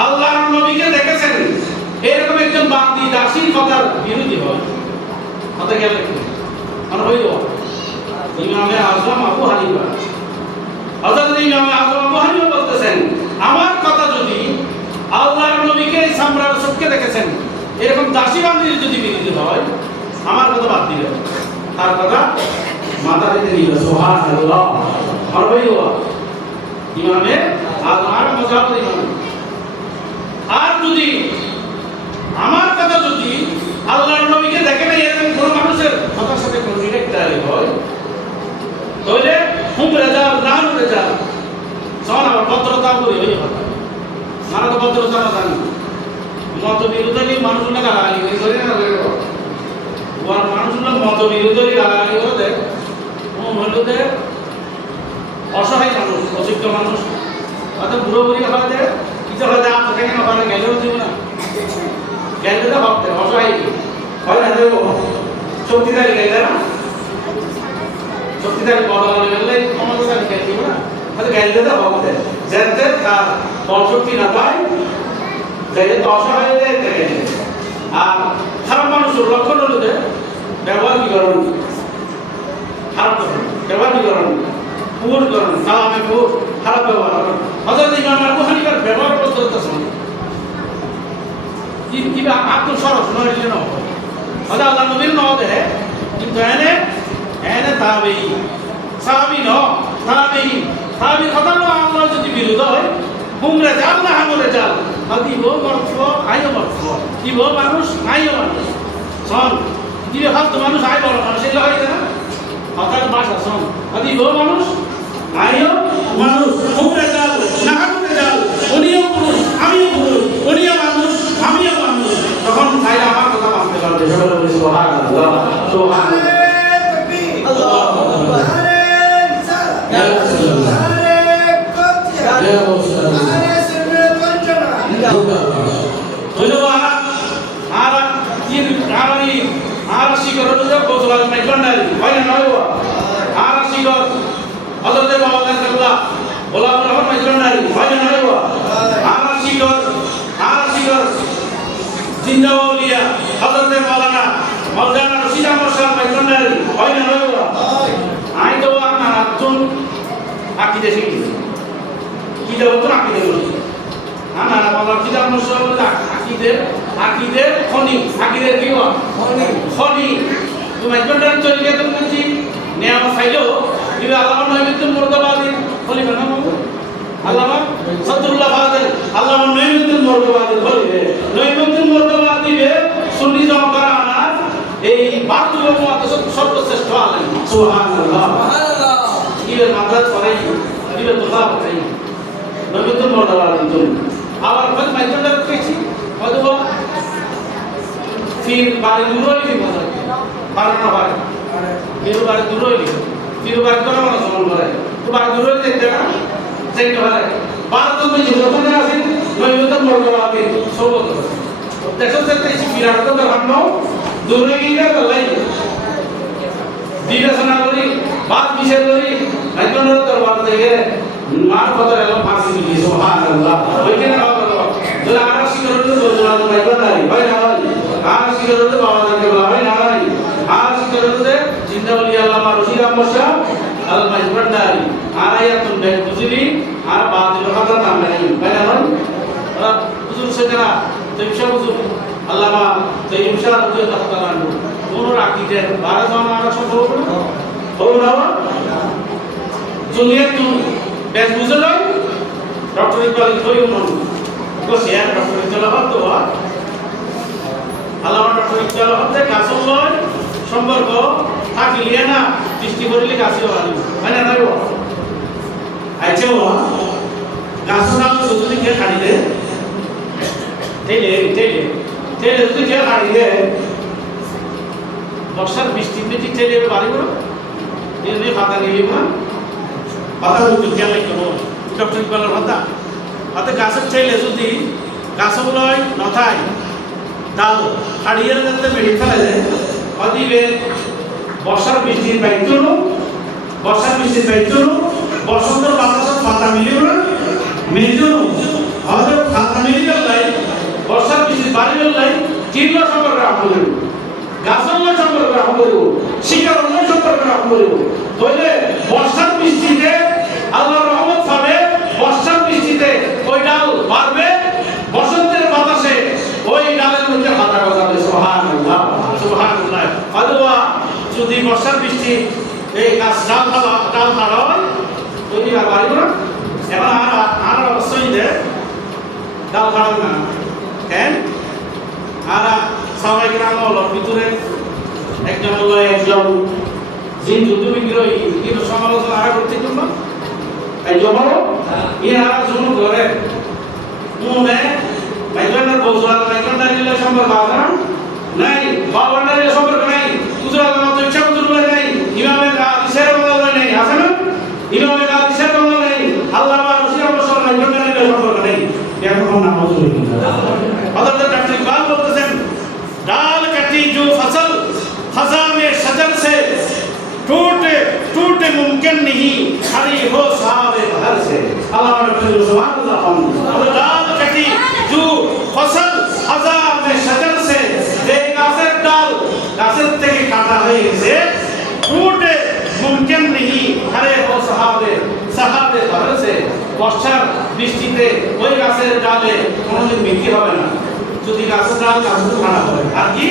আল্লাহর নবীকে দেখেছেন এরকম একজন বান্দি দাসীর কথার বিরোধী হয় কথা গেল মানে হইল ইমামে আযম আবু হানিফা হযরত ইমামে আযম আবু হানিফা বলতেছেন আমার কথা যদি আল্লাহর নবীকে সামরার চোখে দেখেছেন এরকম দাসী বান্দির যদি বিরোধী হয় আমার কথা বাদ দিবেন তার কথা মাথা পেতে নিল সুবহানাল্লাহ আর হইল ইমামে আযম মাযহাবের ইমাম আর যদি আমার কথা যদি আল্লাহর নবীকে দেখে না এরকম কোন মানুষের কথার সাথে কোন ডিরেক্ট ডায়ালগ হয় তাহলে হুম রেজাল নাহনু রেজাল সমান আবার ভদ্রতা বলি হয়ে কথা মারা তো ভদ্রতা না জানি মত বিরোধী মানুষগুলো গালাগালি করে না ওর মানুষগুলো মত বিরোধী গালাগালি করে দেয় ও হলুদে অসহায় মানুষ অযোগ্য মানুষ অর্থাৎ বুড়ো বুড়ি হয় দেয় কিছু হয়তো আপনাকে কেন ওখানে গেলেও দিব না গেলে তো ভাবতে অসহায় হয় না দেবো শক্তিশালী গেলে না শক্তিশালী বড় গেলে ক্ষমতাশালী গেলে দিব না হয়তো গেলে তো ভাবতে যাতে তার বলশক্তি না পায় যাতে তো অসহায় দেয় আর খারাপ মানুষের লক্ষণ হলো যে ব্যবহার কি করেন খারাপ ব্যবহার কি করেন পুর করেন কালামে পুর খারাপ ব্যবহার করেন হযরত ইমাম আবু হানিফার ব্যবহার পদ্ধতি শুনুন কিবা আব্দুল সরফ নয় না হযরত আল্লাহ নবীর নাম দেয় কিন্তু এনে তাবেঈ সাহাবী ন তাবেঈ কথা না আল্লাহ যদি বিরোধ হয় হুমরে জাল না হামরে জাল হাদিবো মরফু আইও মরফু দিবো মানুষ আইও মানুষ শোন দিবে ফালতু মানুষ আই বড় মানুষ এগুলো হয় না কথার ভাষা শোন হাদিবো মানুষ আইও মানুষ হুমরে জাল না হামরে জাল উনিও পুরুষ আমিও পুরুষ উনিও মানুষ আমিও মানুষ তখন তাইলে আমার কথা মানতে পারবে সকলে বলি সুবহানাল্লাহ সুবহানাল্লাহ আল্লাহু আকবার ইয়া রাসূলুল্লাহ ইয়া রাসূলুল্লাহ ধন্যবাদ আর শিকরণ বদলাল নাই হযরতে বাবা কাল্লা গোলামুর রহমান মাইজভান্ডারী হয় না নয় বাবা আর শিকর জিন্দাউলিয়া হযরতে মাওলানা রশিদ আহমদ শাহ মাইজভান্ডারী হয় না নয় বাবা আই তো আমার আত্মন আকীদা শিখি কি দেব তো আকীদা বলি আমার মাওলানা রশিদ আহমদ শাহ আকীদের খনি আকীদের কি হয় খনি তো মাইজভান্ডারী চলে গিয়ে তো বলছি নেওয়া ফাইলো ইবে আল্লামা নঈমুদ্দিন মুর্তবাদী খলিফা নাম আল্লামা সাদুল্লাহ ফাজিল আল্লামা নঈমুদ্দিন মুর্তবাদী খলিফা নঈমুদ্দিন মুর্তবাদী সুন্নি জামাত এই বাতুল মুআদ্দাস সর্বশ্রেষ্ঠ আলেম সুবহানাল্লাহ সুবহানাল্লাহ ইবে মাদ্রাজ পড়াই ইবে তোফা পড়াই নঈমুদ্দিন মুর্তবাদী তো আবার কোন মাইজভান্ডারী পেয়েছি হয়তো ফির বাড়ি দূরই লিখে বাড়ানো হয় ফির বাড়ি দূরই লিখে ফির বাড়ি করে মানুষ মন করে তো বাড়ি দূরই দেখতে না দেখতে পারে ভারত में যখন আসেন নৈবেদ্য মুর্তবাদী সবত দেখো সেটা বিরাট তো ভাবনো দূরে গিয়ে গেলাই বিবেচনা করি বাদ বিচার করি মাইজভান্ডারী দরবার থেকে মার কথা এলো ফাঁসি দিলি সুবহানাল্লাহ ওইখানে বাবা যদি আর শিকরতে বলছিলাম মাইজভান্ডারী হয় না আর শিকরতে বাবা জানতে বলা হয় না আর শিকরতে জিন্দাউলিয়া আল্লামা রশিদ আহমদ শাহ আল মাইজভান্ডারী আর আয়াতুন বে বুঝলি আর বাতিল কথা নাম নাই হয় না ওরা হুজুর সেজনা তৈবশা হুজুর আল্লামা তৈয়ব শাহ রাদিয়াল্লাহু তাআলা কোন আকীদা ভারত আমার সম্ভব না জুনিয়র তু বেশ বুঝে লয় ডক্টর ইকবাল কইও মন গো শেয়ার ডক্টর ইকবাল হতো আল্লামা ডক্টর ইকবাল হতে কাসল লয় সম্পর্ক থাকিলে না দৃষ্টি করিলে কাছে হয় না নয় আচ্ছা গাছটা যদি কে খাড়ি দে তেলে যদি কে খাড়ি দে বর্ষার বৃষ্টিতে ঠিক তেলে বাড়ি করো এমনি পাতা নিয়ে না পাতা যদি খেয়াল রাখবো ডক্টর ইকবালের পাতা হাতে গাছের তেলে যদি গাছও লয় নথায় ডাল খাড়িয়ে যাতে মেড়ি ফেলে যায় অদিবে বর্ষার বৃষ্টির বাইক বসন্তের বাতাসত পাতা মিলিব না মিলিজনো হয়তো পাতা মিলি গেলাই বর্ষার বৃষ্টি বাড়ি গেলাই চিল্লা সম্পর্কে রাখ করিব গাছের নয় সম্পর্কে রাখ করিব শিকার নয় সম্পর্কে রাখ করিব তাহলে বর্ষার বৃষ্টিতে আল্লাহর রহমত পাবে বর্ষার বৃষ্টিতে ওই ডাল বাড়বে বসন্তের বাতাসে ওই ডালের মধ্যে পাতা গজাবে সুবহানাল্লাহ সুবহানাল্লাহ অথবা যদি বর্ষার বৃষ্টি এই গাছ ডাল ফালা হয় তৈরি আর বাড়িব না এখন আর অবশ্যই দে ডাল ফাড়াল না কেন আর সবাই গ্রাম হলো ভিতরে একজন হলো একজন জিন যুদ্ধ বিগ্রহী কিন্তু সমালোচনা আর করতে জন্য এই জন্য ইহারা জন্য করে মনে মাইজভান্ডার বলছিলাম মাইজভান্ডারিলে সম্পর্ক আছে নাই বাবান্ডারিলে সম্পর্ক নাই গুজরাট মতো ইচ্ছা বুঝুলে নাই ইমামের হাদিসের বলা নাই আছে না ইমামের হাদিসের বলা নাই আল্লামা রশিদ আহমদ শাহ মাইজভান্ডারিলে সম্পর্ক নাই এখন নাম বলতে হযরত ডক্টর ইকবাল বলতেছেন ডাল কাটি जो फसल खजा में शजर से टूटे मुमकिन नहीं हरी हो सारे घर से अल्लाह रब्बुल सुभान अल्लाह डाल कटी जो फसल खजा में शजर से एक गाছের ডাল গাছের থেকে কাটা হয়ে গেছে टूटे मुमकिन नहीं हरे हो साहाबे घर से বর্ষার বৃষ্টিতে ওই গাছের ডালে কোনোদিন বৃদ্ধি হবে না যদি গাছের ডাল গাছের কাটা হয় আর কি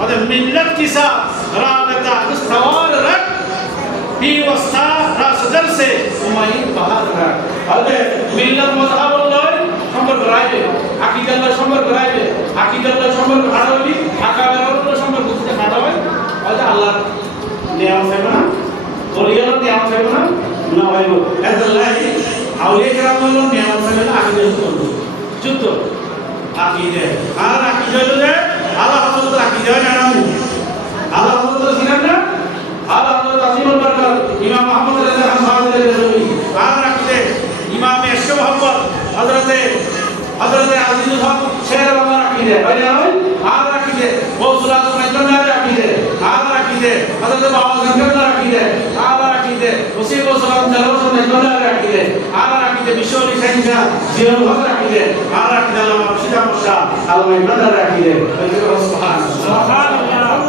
और मिल्लत की सा राबता इस्तवार रख भी वस्ता रासजर से उमाइद बाहर रख अरे मिल्लत मजहब लय সম্পর্ক রাখবে আকীদার সম্পর্ক রাখবে আকীদার সম্পর্ক হারাবি আকাবের সম্পর্ক যদি হারাবে তাহলে আল্লাহ নিয়ামত হবে না ওলিয়ার নিয়ামত হবে না না হইব আল্লাহ আউলিয়া কেরামের নিয়ামত হবে না আকীদার যুদ্ধ আকীদা আর আকীদা হলো আল্লাহ হযরত আকীদা জানান আল্লাহ হযরত সিনান না আল্লাহ হযরত আসিমুল বরকত ইমাম আহমদ রাজা খান সাহেবের রবি আর আকীদা ইমাম এশকে মোহাম্মদ হযরত আজিজুল হক শের বাংলা আকীদা বাইরে হয় আর আকীদা গৌসুল আজম মাইজভান্ডারী আকীদা আর আকীদা হযরত বাবা গঙ্গাধর আকীদা আর আকীদা ওসি গৌসুল আজম বিশ্বলি সাইনসা জিরো ভাগ রাখিলে আর রাখি দিলাম সিধা বসা আল্লাহ ইবাদত রাখিলে ওই যে সুবহানাল্লাহ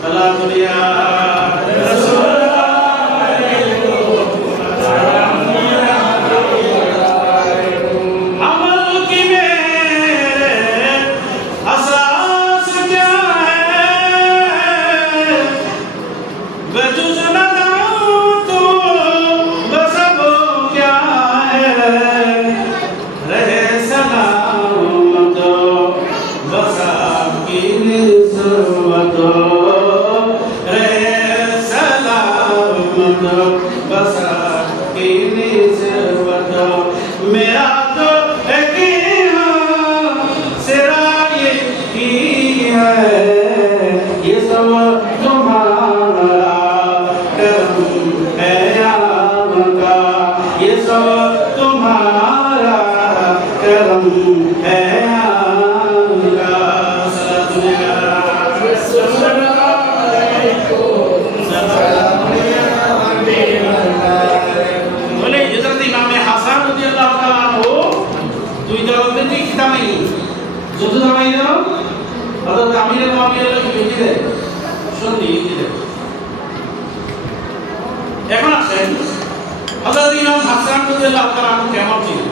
সালাতু ইয়া রাসূলুল্লাহ मेरा तो एक ही सिरा ही है ये सब तुम्हारा करम है आपका ये सब तुम्हारा करम है आपका बोले हजरत इमाम হাসান রাদিয়াল্লাহু তাআলা আনহু দুই দলের দিকে খিতামাই যুদ্ধ থামাই দাও হযরত আমির মুআবিয়া কি বুঝিলে শুনলি দিলে এখন আসেন হযরত ইমাম হাসান রাদিয়াল্লাহু তাআলা আনহু কেমন ছিলেন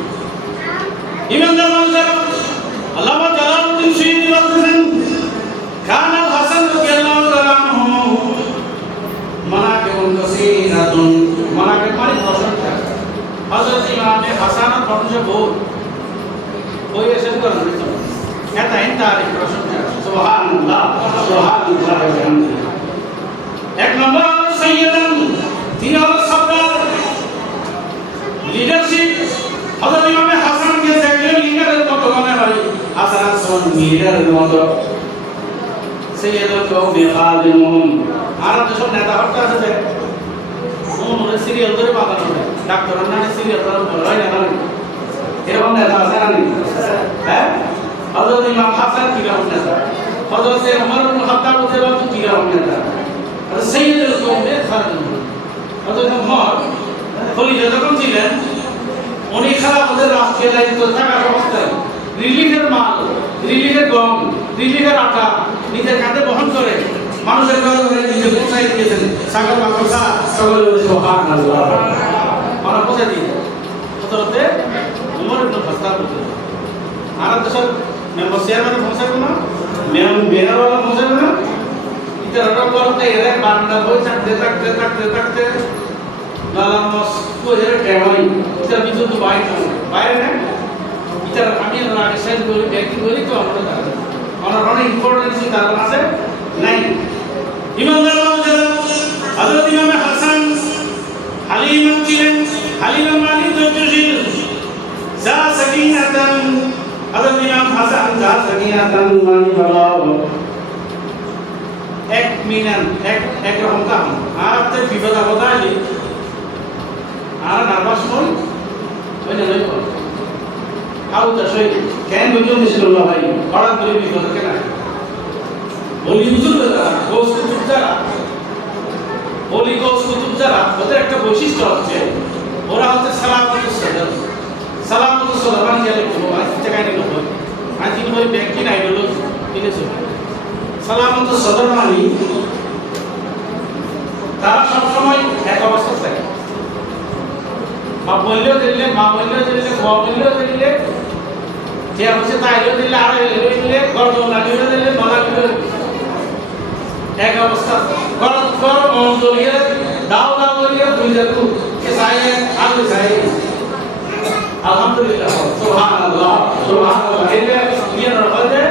ইমানদার মানুষেরা আল্লামা জালালউদ্দিন সুয়ুতী বলতেছেন কান আল হাসান রাদিয়াল্লাহু তাআলা আনহু মানাকিবুন কাসীরাতুন মানাকিব মানে প্রশংসা হযরত ইমাম হাসান প্রশংসা বহু ওই এসে করেন এটা ইনতারি প্রশংসা সুবহানাল্লাহ সুবহানাল্লাহ এক নম্বর সাইয়্যিদান তিন হলো সরদার লিডারশিপ হযরত ইমাম হাসান কে দেখলে লিডারের মতো মনে হয় হাসান সন লিডারের মতো সাইয়্যিদুল কওমি খাদিমুন আর যেসব নেতা হত্যা আছে ওরে সিরিয়াল ধরে বাঁধানো ডাক্তার না সিরিয়াল ধরে বলা হয় না এরকম নেতা আছে না হ্যাঁ হযরত ইমাম হাসান কি রকম নেতা হযরত ওমর ইবনে খাত্তাব রাদিয়াল্লাহু আনহু কি রকম নেতা সাইয়্যিদুল কওমি খাদিমুন হযরত ওমর খলিফা যখন ছিলেন উনি খেলাফতের রাষ্ট্রীয় দায়িত্ব থাকা অবস্থায় রিলিফের মাল রিলিফের গম রিলিফের আটা নিজের কাঁধে বহন করে মানুষের ঘরে ঘরে নিজে পৌঁছাই দিয়েছেন সাগর মাকসা সকলে সুবহানাল্লাহ আমরা পৌঁছে দিই উত্তরতে উমর ইবনে খাত্তাব আর দেশের মেম্বার চেয়ারম্যান পৌঁছাবে না মেয়রওয়ালা পৌঁছাবে না এটা রকম করতে এর বান্দা বই থাকতে লালাম মস্কোর টেমাই এটা বিদ্যুৎ বাইরে না এটা আমি আগে শেষ করি ব্যক্তি বলি তো আমরা অনেক ইম্পর্টেন্স তার আছে নাই ইমানদার মানুষেরা হযরত ইমাম হাসান হালিম ছিলেন হালিম মানে ধৈর্যশীল যা সাকিনাতান হযরত ইমাম হাসান যা সাকিনাতান মানে ভালো এক মিনান এক রকম কাম আর আপনি বিপদ আপদ আইলে আর নার্ভাস হই ওই না লই আউ তা সই কেন বুঝুন দিছিল ভাই হঠাৎ করে বিপদ কেন বলি বুঝুন দাদা গোস কুতুব যারা বলি গোস কুতুব যারা ওদের একটা বৈশিষ্ট্য হচ্ছে ওরা হচ্ছে সালামাতুস সদর মানে গেলে কোনো আজ জায়গায় নিল হয় আজ দিন ওই ব্যাংকিং আইডিওলজি কিনেছে সালামাতুস সদর মানে তারা সবসময় এক অবস্থা থাকে বাপ বললেও দিলে মা বললেও দিলে বাবা বললেও দিলে যে হচ্ছে তাইলেও দিলে আর দিলে গর্জন লাগিয়ে দিলে নলা দিলে এক অবস্থা কর মন জড়িয়ে দাও বলিয়ে বুঝে তু কে সাইয়ে আলু সাইয়ে আলহামদুলিল্লাহ সুবহানাল্লাহ সুবহানাল্লাহ এলে ইয়ে রহদে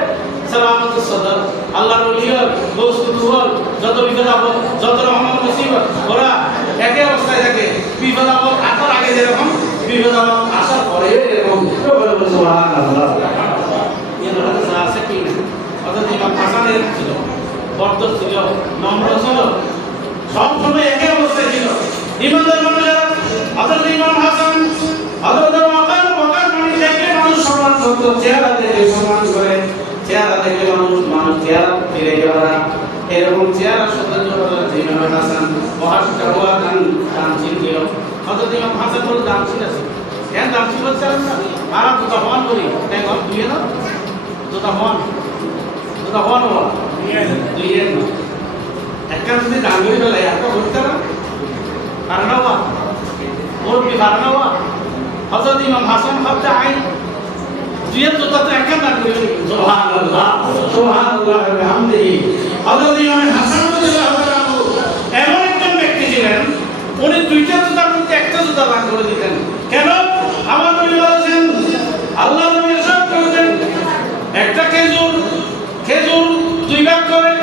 সালামাতুস সদর আল্লাহর ওলিয়র দোস্ত দুহর যত বিপদ আপদ যত রহমান মুসিবত ওরা একই অবস্থায় থাকে বিপদ আপদ আসার আগে যেরকম বিপদ আপদ আসার পরে এরকম সুবহানাল্লাহ ইয়ে রহদে আছে কি না অর্থাৎ ইমাম হাসানের ছিল বর্দ ছিল নম্র ছিল সব সময় একই অবস্থায় ছিল ইমানদার মানুষেরা হযরত ইমাম হাসান হযরত ওয়াকার মানে দেখলে মানুষ সম্মান করত চেহারা দেখে সম্মান করে চেহারা দেখে মানুষ চেহারা ফিরে যাওয়া এরকম চেহারা সৌন্দর্য হযরত ইমাম হাসান ওয়াহাসটা ওয়া দান ছিল হযরত ইমাম হাসান বলে দান ছিল কেন দাঁড়ি বলছিলেন না আর দুটা হওয়ান করি তাই ঘর দুইয়ে না দুটা হওয়ান হওয়া দুইয়ে না একটা যদি ডাঙ্গরি বেলা একটা ধরতে না কারণ হওয়া ওর কি কারণ হওয়া হযরত ইমাম হাসান হত্যা আইন দুইয়ের জুতা তো একটা ডাঙ্গরি সুবহানাল্লাহ সুবহানাল্লাহ ওয়া বিহামদিহি হযরত ইমাম হাসান রাদিয়াল্লাহু তাআলা এমন একজন ব্যক্তি ছিলেন উনি দুইটা জুতার মধ্যে একটা জুতা দান করে দিতেন কেন আমার নবী বলেছেন আল্লাহ নবী ইরশাদ করেছেন একটা খেজুর দুই ভাগ করে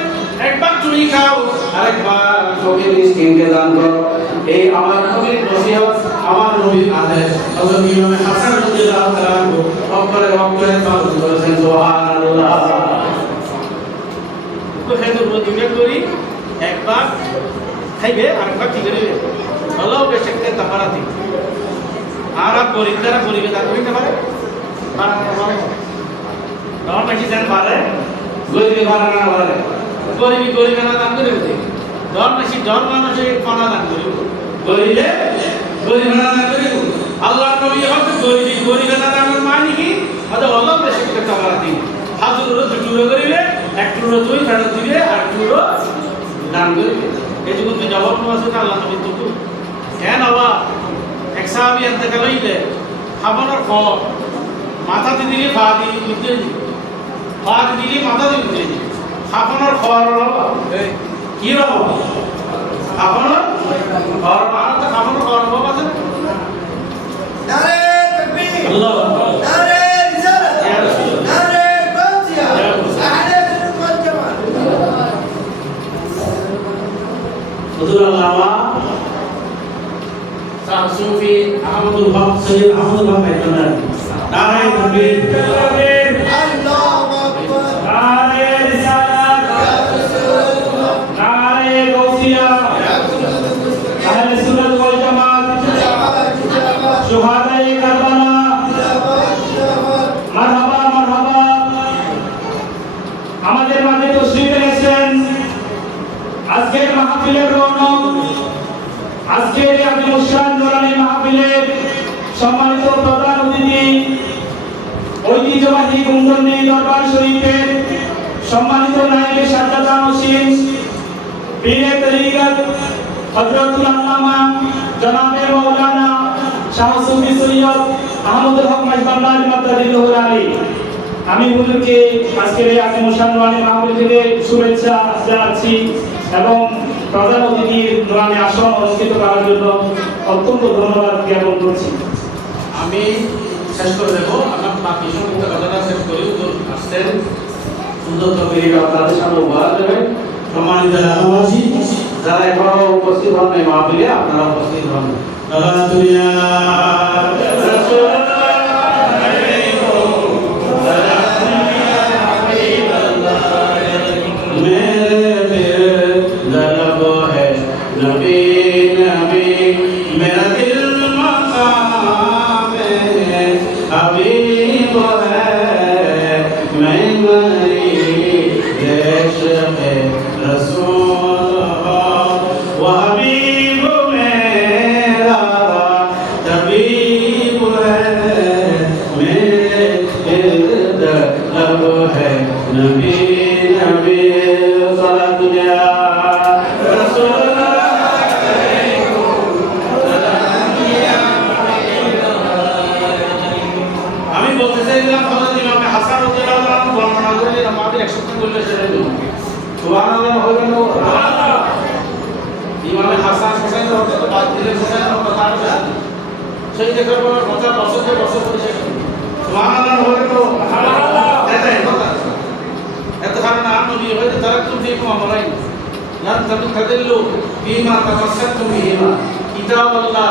এক ভাগ তুমি খাও আরেকবার ফকির মিসকিনকে দান করো এই আমার নবীর নসিহত আমার নবীর আদেশ হযরত ইমাম হাসান রাদিয়াল্লাহু তাআলা অপরে পালন করেছেন সুবহানাল্লাহ তো খেজুর দুই ভাগ করি এক ভাগ খাইবে আরেকবার ঠিক করে আল্লাহ বেশি একটা তাফারা দিই আর পরীক্ষারা করিবে তা করিতে পারে তখন বেশি জান পারে গরিবে পারে না পারে গরিবে না দান করে দিতে ডর বেশি ডর মানুষে পানা দান করিব গরিবে না দান করিব আল্লাহ নবী হতে গরিবে না দানের মানে কি হতে আল্লাহ বেশি একটা তাফারা দিই হাজুর দুটো করিবে এক টুকরো দুই ফেরত দিবে আর টুকরো দান করিবে এই যুগ তুই জবাব আছে আল্লাহ নবী তো কেন বাবা এক সাহাবী ইন্তেকাল হইলে খাবানোর পর মাথাতে দিলে পা দিয়ে উঠতে পা দিলে মাথা দিয়ে উঠতে খাবানোর পর কি রব খাবানোর পর মাথা খাবানোর পর রব আছে নারে তাকবীর আল্লাহ নারে রিসালাত ইয়া রাসূলুল্লাহ নারে গাজিয়া আহলে সুন্নাত জামাত হুজুর আল্লামা সুফি আহমদুল হক সৈয়দ আহমদুল হক একজনের নারে তাকবীর আল্লাহু আকবার নারে রিসালাত ইয়া রাসূলুল্লাহ নারে গাউসিয়া আহলে সুন্নাত ওয়াল জামাত শুহাদায়ে কারবালা মারহাবা আমাদের মাঝে তশরিফ এনেছেন আজকের মাহফিলের রৌনক আজকের আব্দুল মুশান নুরানী মাহফিলের সম্মানিত প্রধান অতিথি ঐতিহ্যবাহী গুমদন্ডি দরবার শরীফের সম্মানিত নায়েবে সাজ্জাদা হোসেন পীরে তরিকত হযরতুল আল্লামা জনাবে মাওলানা শাহ সুফি সৈয়দ আহমদুল হক মাইজবান্দারি মাদারিল্লাহু আলী আমি হুজুরকে আজকের এই আব্দুল মুশান নুরানী মাহফিল থেকে শুভেচ্ছা জানাচ্ছি এবং প্রধান অতিথির নুরানী আসন অলঙ্কৃত করার জন্য অত্যন্ত ধন্যবাদ জ্ঞাপন করছি আমি শেষ করে দেবো আমার বাকি সমস্ত কথাটা শেষ করি হুজুর আসছেন সুন্দর তকবীর আপনাদের সামনে উপহার দেবেন সম্মানিত এলাকাবাসী যারা এখনো উপস্থিত হন এই মাহফিলে আপনারা উপস্থিত হন দুনিয়া আমি বলতে চাইছিলাম হযরত ইমাম হাসান রাদিয়াল্লাহু আনহু বর্ণনা করেছেন আমাদের 100 বললে সেটা সুবহানাল্লাহ হবে না সুবহানাল্লাহ ইমাম হাসান হোসেন রাদিয়াল্লাহু আনহু দিলের হোসেন কথা আছে সেই দেখার পর 50 বছর পরে সুবহানাল্লাহ হবে তো সুবহানাল্লাহ এত কারণ নবী হইতে তারাক্তু ফিকুম আমরাইন লান তাদুল্লু ফিমা তামাসসাকতুম বিহিমা কিতাবাল্লাহ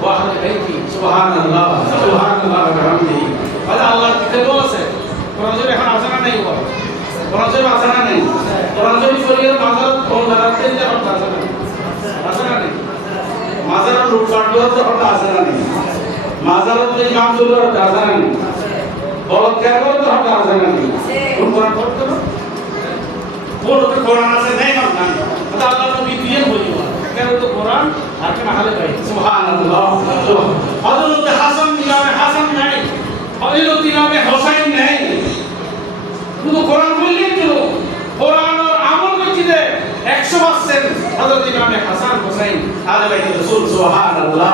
ওয়া আহলে বাইতি সুবহানাল্লাহ সুবহানাল্লাহ ওয়া বিহামদিহি আল্লাহ আল্লাহর কিতাবও আছে কোরআন শরীফ এখন আছে না নাই কোরআন শরীফ আছে না নাই কোরআন শরীফ শরীরের মাজার কোন দাঁড়াতে যে হত্যা আছে না আছে না নাই মাজারের লুটপাট করতে হত্যা আছে না নাই মাজারের যে কাম শুরু করতে আছে না নাই বলৎকার করতে হত্যা আছে না নাই কোন কোরআন করতে না বলতে কোরআন আছে নাই না এটা আল্লাহ নবী দিয়ে বলিও কেন তো কোরআন আর কেন হালে ভাই সুবহানাল্লাহ হযরত হাসান শুধু কোরআন বললেই তো কোরআন আর আমল করতে 100% হযরত ইমাম হাসান হোসেন আলে বাইত রাসূল সুবহানাল্লাহ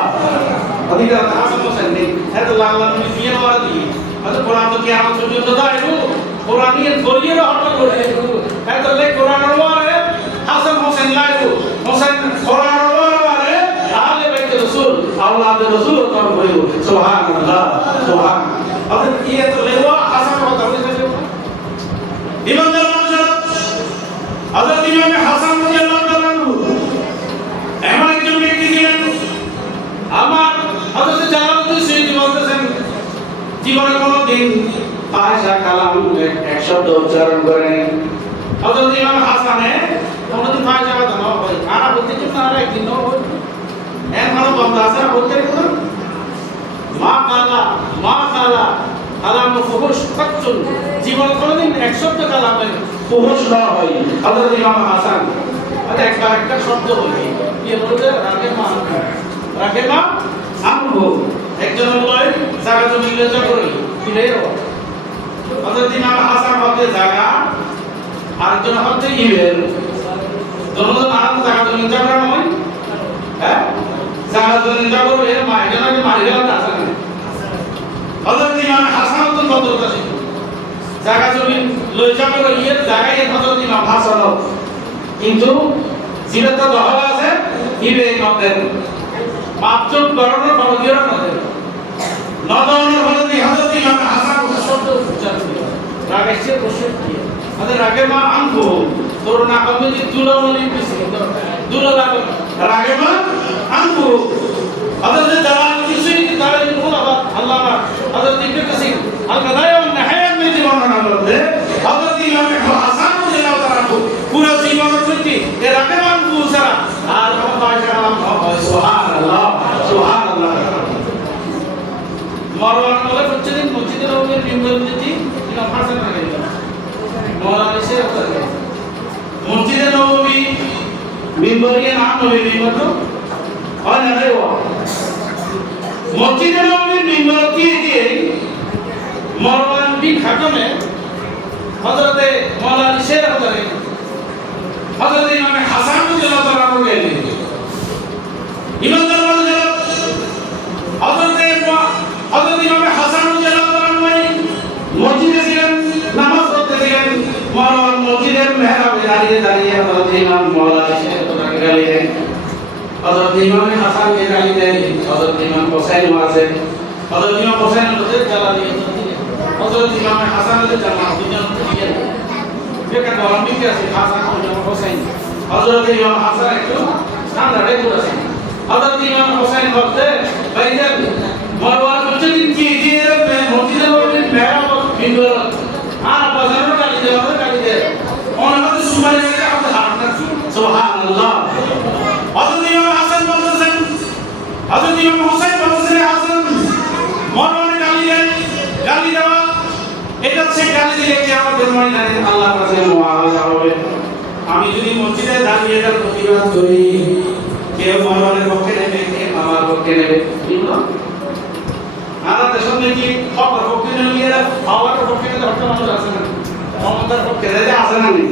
অধিকার হাসান হোসেন নেই এত আল্লাহ নবী দিয়ে ওরা দিয়ে হযরত কোরআন তো কিয়ামত পর্যন্ত দাঁড়াইবো কোরআনের গলিয়ে হঠাৎ করে এত লেখ কোরআনের ওয়ারে হাসান হোসেন লাইবো হোসেন কোরআনের ওয়ারে আলে বাইত রাসূল আওলাদ রাসূল তোর বইবো সুবহানাল্লাহ সুবহান আপনি কি এত লেওয়া হাসান কথা বলতে ইমানদার মানুষ হযরত ইমাম হাসান রাদিয়াল্লাহু তাআলা এমন একজন ব্যক্তি ছিলেন আমার হযরত জালালউদ্দিন সুয়ুতী বলতেছেন জীবনে কোনোদিন ফাহিশা কালাম এক শব্দ উচ্চারণ করেনি হযরত ইমাম হাসানে কোনোদিন ফাহিশা কথা না হয় আর বলতে কি না একদিন না হয় এমন বন্ধ আছে না বলতে কোনো মা কালা কালাম ফুহুশ ফাচ্চুন জীবন কোনোদিন এক শব্দ কালামে ফুহুশ না হয় হযরত ইমাম হাসান আর একবার একটা শব্দ বলি কি বলতে রাগে মা আমগো একজন বলে জায়গা জমি লজ্জা করে ফিরেও হযরত ইমাম হাসান বলতে জায়গা আরেকজন হচ্ছে ইবেল দুজন আর জায়গা জমি লজ্জা করে নয় হ্যাঁ জায়গা জমি লজ্জা করে এর মা এজনকে মারি গেল না আসলে হযরত ইমাম হাসান তো বদলতা ছিল জায়গা জমি লজ্জা করে এর জায়গায় হযরত ইমাম হাসান কিন্তু জিরাত দহলা আছে ইবে নদের পাঁচজন গণনা বড়দিরা নদের নদনের হযরত হযরত ইমাম হাসান শব্দ উচ্চারণ ছিল রাগেছে প্রশ্ন কি আমাদের রাগে মা আনবো তোর না কমে যে দুলাওলি বেশি দুলালা রাগে মা আনবো হযরত জালালউদ্দিন সুয়ুতী তারা বলা আল্লাহ হযরত ইবনে কাসির আল কাদায়া ওয়ান নাহায়া মে জীবননা বলতে হযরত ইমাম হাসান রাদিয়াল্লাহু তাআলা পুরো জীবনের প্রতি এর রাগে মা আনবো সারা আর ফাহিশা কালাম হয় সুবহানাল্লাহ সুবহানাল্লাহ মারওয়ান বলে প্রতিদিন মসজিদে নববীর মিম্বর দিতি ইমাম হাসান রাদিয়াল্লাহু মওলানা শেখ হতে মসজিদে নববী মিম্বরের নাম নবী মিম্বর তো হয় না রে ও মসজিদে নববীর মিম্বর দিয়ে মারওয়ান বিন হাকামে হযরতে মওলানা শেখ হতে হযরত ইমাম হাসান রাদিয়াল্লাহু তাআলা বলেন ইমানদার মানুষ হযরত ইমাম হাসান রাদিয়াল্লাহু তাআলা মসজিদে ছিলেন নামাজ পড়তেছিলেন মারওয়ান মসজিদের মেহরাবে দাঁড়িয়ে হযরত ইমাম মাওলানা শেখ তাকে গালি দেন হযরত ইমাম হাসানকে গালি দেন হযরত ইমাম হোসেন আছে হযরত ইমাম হোসেন ওদের জ্বালা দিয়ে হযরত ইমাম হাসানের জামা দুজন দিয়ে যেটা গরমিকে আছে হাসান ইমাম হোসেন হযরত ইমাম হাসান একটু ঠান্ডা রেখে আছে হযরত ইমাম হোসেন বলতে ভাইজান মারওয়ান প্রতিদিন কি দিয়ে মসজিদে নববীর মেহরাব মিম্বর আর বাজারে গালি দে অনাদের সুমাইয়া কে আমাদের হাত না সুবহানাল্লাহ হযরত ইমাম হাসান বলতেছেন হযরত ইমাম হোসেন বলতেছেন হাসান মারওয়ান গালি দেওয়া এটা হচ্ছে গালি দিলে কিয়ামতের ময়দানে আল্লাহর কাছে মুআওয়াজা হবে আমি যদি মসজিদে দাঁড়িয়ে এটার প্রতিবাদ করি কেউ মারওয়ানের পক্ষে নেবে কেউ আমার পক্ষে নেবে বুঝলো আর দেশের নাকি হকের পক্ষে নিয়ে হওয়ার পক্ষে নিয়ে হট্টা মানুষ আছে না মমতার পক্ষে যেতে আছে না নাকি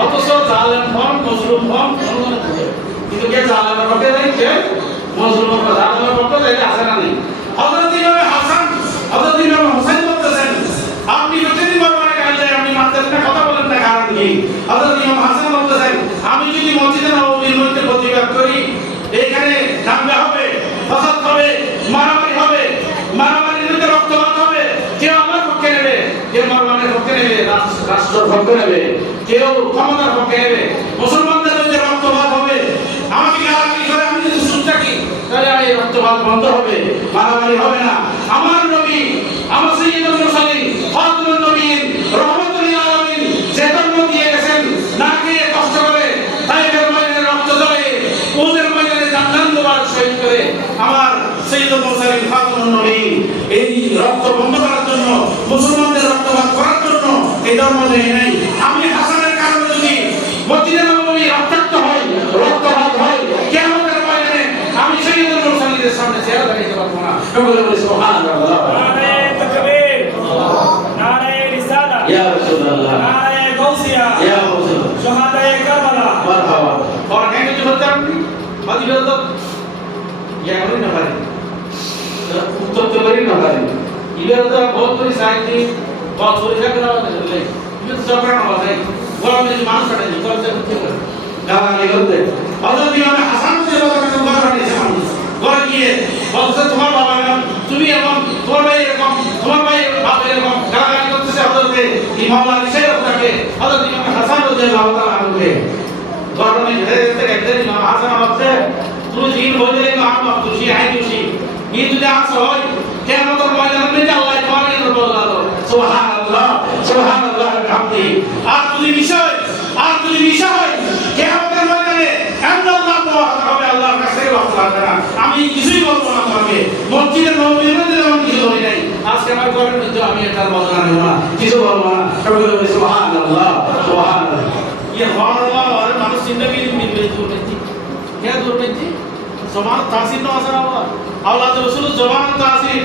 অথচ জালেম হন মজলুম হন কিন্তু কে জালেমের পক্ষে নেই কে মজলুমের পক্ষে জালেমের পক্ষে যেতে আছে না নেই হযরত ইমাম হাসান হযরত ইমাম হোসেন বলতেছেন আপনি যদি মারওয়ানে গালি দেন আপনি মানতেন না কথা বলেন না কারণ কি হযরত ইমাম হাসান বলতেছেন আমি যদি মসজিদে নববীর মধ্যে প্রতিবাদ করি এখানে দাঙ্গা হবে ফাসাদ হবে মারামারি হবে মারামারির মধ্যে রক্তপাত হবে কেউ আমার পক্ষে নেবে কেউ মারওয়ানের পক্ষে নেবে রাষ্ট্রের পক্ষে নেবে কেউ ক্ষমতার পক্ষে নেবে মুসলমানদের মধ্যে রক্তপাত হবে আমাকে গালাগালি করে আমি যদি চুপ থাকি তাহলে এই রক্তপাত বন্ধ হবে মারামারি হবে না আমার নবী আমার সাইয়্যিদুল মুরসালিন খাতামুন নবীন রাহমাতুল লিল আলামিন যে ধর্ম দিয়ে গেছেন না খেয়ে কষ্ট করে তাইফের ময়দানে রক্ত ঝরে ওদের ময়দানে জান্নাত মুবারক শহীদ করে আমার সাইয়্যিদুল মুরসালিন খাতামুন নবীন এই রক্ত বন্ধ করার জন্য মুসলমানদের রক্তপাত করার জন্য এই ধর্ম দেয় নাই আমি হাসানের কারণে যদি মসজিদে নববী রক্তাক্ত হয় রক্তপাত হয় কিয়ামতের ময়দানে আমি সাইয়্যিদুল মুরসালিনের সামনে চেহারা দেখাইতে পারবো না সকলে বলি সুবহানাল্লাহ আমিন তাকবীর বাদি তো ইয়া করি না পারি উত্তর তো করি না পারি ইবের তো বহুত করে সাইতে বহুত পরীক্ষা করা হবে বলে ইবে তো সব করা হবে গরমে মানুষ কাটে নি করতে করতে গালি করতে হযরত ইমাম হাসান রাদিয়াল্লাহু তাআলা গরমে এসে মানুষ ঘরে গিয়ে বলছে তোমার বাবা তুমি এবং তোমার ভাই এরকম তোমার ভাই বাবা এরকম গালাগালি করতেছে হযরত ইমাম আলী সাহেব তাকে হযরত ইমাম হাসান রাদিয়াল্লাহু তাআলা আনবে গরমে ধরে একদিন ইমাম হাসান বলছে তুমি জিন হয়ে গেলে আম খুশি আই খুশি এই যদি আস হয় কিয়ামতের ময়দানে যে আল্লাহ তোমার জন্য বললো সুবহানাল্লাহ সুবহানাল্লাহ বিহামদি আর যদি বিষয় কিয়ামতের ময়দানে আল্লাহ হবে আল্লাহর কাছে ওয়াসলাত আমি কিছুই বলবো না তোমাকে মসজিদের নববীর মধ্যে যেমন কিছু বলি নাই আজকে আমার ঘরের মধ্যে আমি একটা বলনা নেব না কিছু বলবো না সবাই বলবে সুবহানাল্লাহ সুবহানাল্লাহ ये सुबहानाल्लाह और মানুষ জিন্দেগি में दुर्गति क्या दुर्गति जमान तासीर नो असर हुआ औलाद रसूल जमान तासीर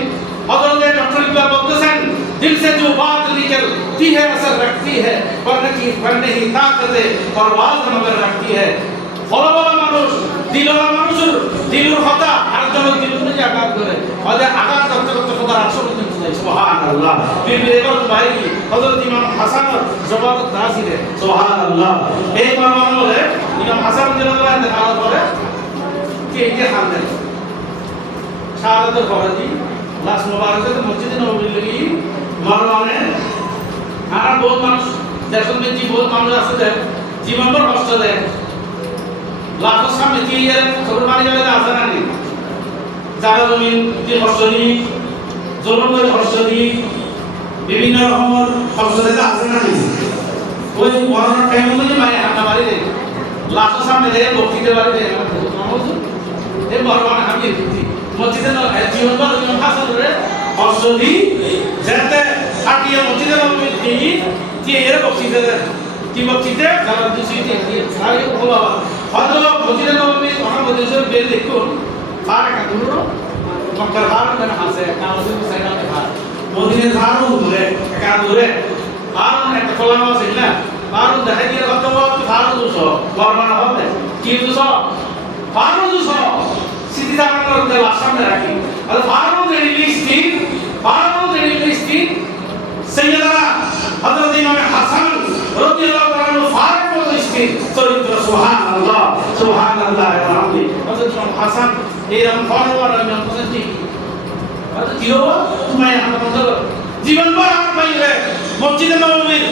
हजरत डॉक्टर इकबाल बोलतेছেন दिल से जो बात निकलती है असर रखती है पर नहीं ताकत परवाज मगर रखती है বড় মানুষ দিলওয়ালা মানুষের দিলের কথা আরেকজনের দিলের মধ্যে আঘাত করে ওদের আঘাত করতে করতে খোদার আসল পর্যন্ত যায় সুবহানাল্লাহ বিবির এবার ভাই হযরত ইমাম হাসান জবাব তাসিরে সুবহানাল্লাহ এই মামলাতে ইমাম হাসান রাদিয়াল্লাহু আনহু দেখার পরে কে এই যে হাল দেয় শাহাদাতের পরে দি লাশ মোবারকে মসজিদে নববীর লাগি মারওয়ানে আর বহুত মানুষ দেশের মধ্যে বহুত মানুষ আছে জীবন ভর কষ্ট দেয় লাখের সামনে দিয়ে খবর মারি গেলে আছে না নি জায়গা জমিন যে ফসলি জলবায়ু ফসলি বিভিন্ন রকমের ফসলি আছে না নি ওই করোনার টাইম মধ্যে মারি হাঁটা মারি দেয় লাখের সামনে দিয়ে বক্তৃতা মারি দেয় এই বড়বান আমি দিচ্ছি মসজিদে জীবন বা জীবন হাসন করে ফসলি যেতে কাটিয়ে মসজিদে দিয়ে এর বক্তৃতা কি বক্তৃতা যারা দুশিতে সারি বলা হয়তো মসজিদে নববী ওখানে মসজিদের বের দেখুন ফার একটা দূর মক্কার ফার মানে হাসে কাউন্সিল সাইডা ফার মসজিদের ফারও দূরে একটা দূরে আর একটা খোলানো আছে না ফারও দেখা দিয়ে কত ফারও 200 বর্মানা হবে কি 200 ফারও 200 সিদ্ধি দাঁড়ানো করতে সামনে রাখি আর ফারও রেডিলিস্টিক সৈয়দনা হযরত ইমাম হাসান রাদিয়াল্লাহু তাআলা ফারও রেডিলিস্টিক চরিত্র সুবহানাল্লাহ সুবহানাল্লাহ ওয়া বিহামদি হযরত ইমাম হাসান এরকম ফারও আর ইমাম হাসান কি হয়তো কিও তুমি আমাদের জীবন ভর আর বাইরে মসজিদে নববীর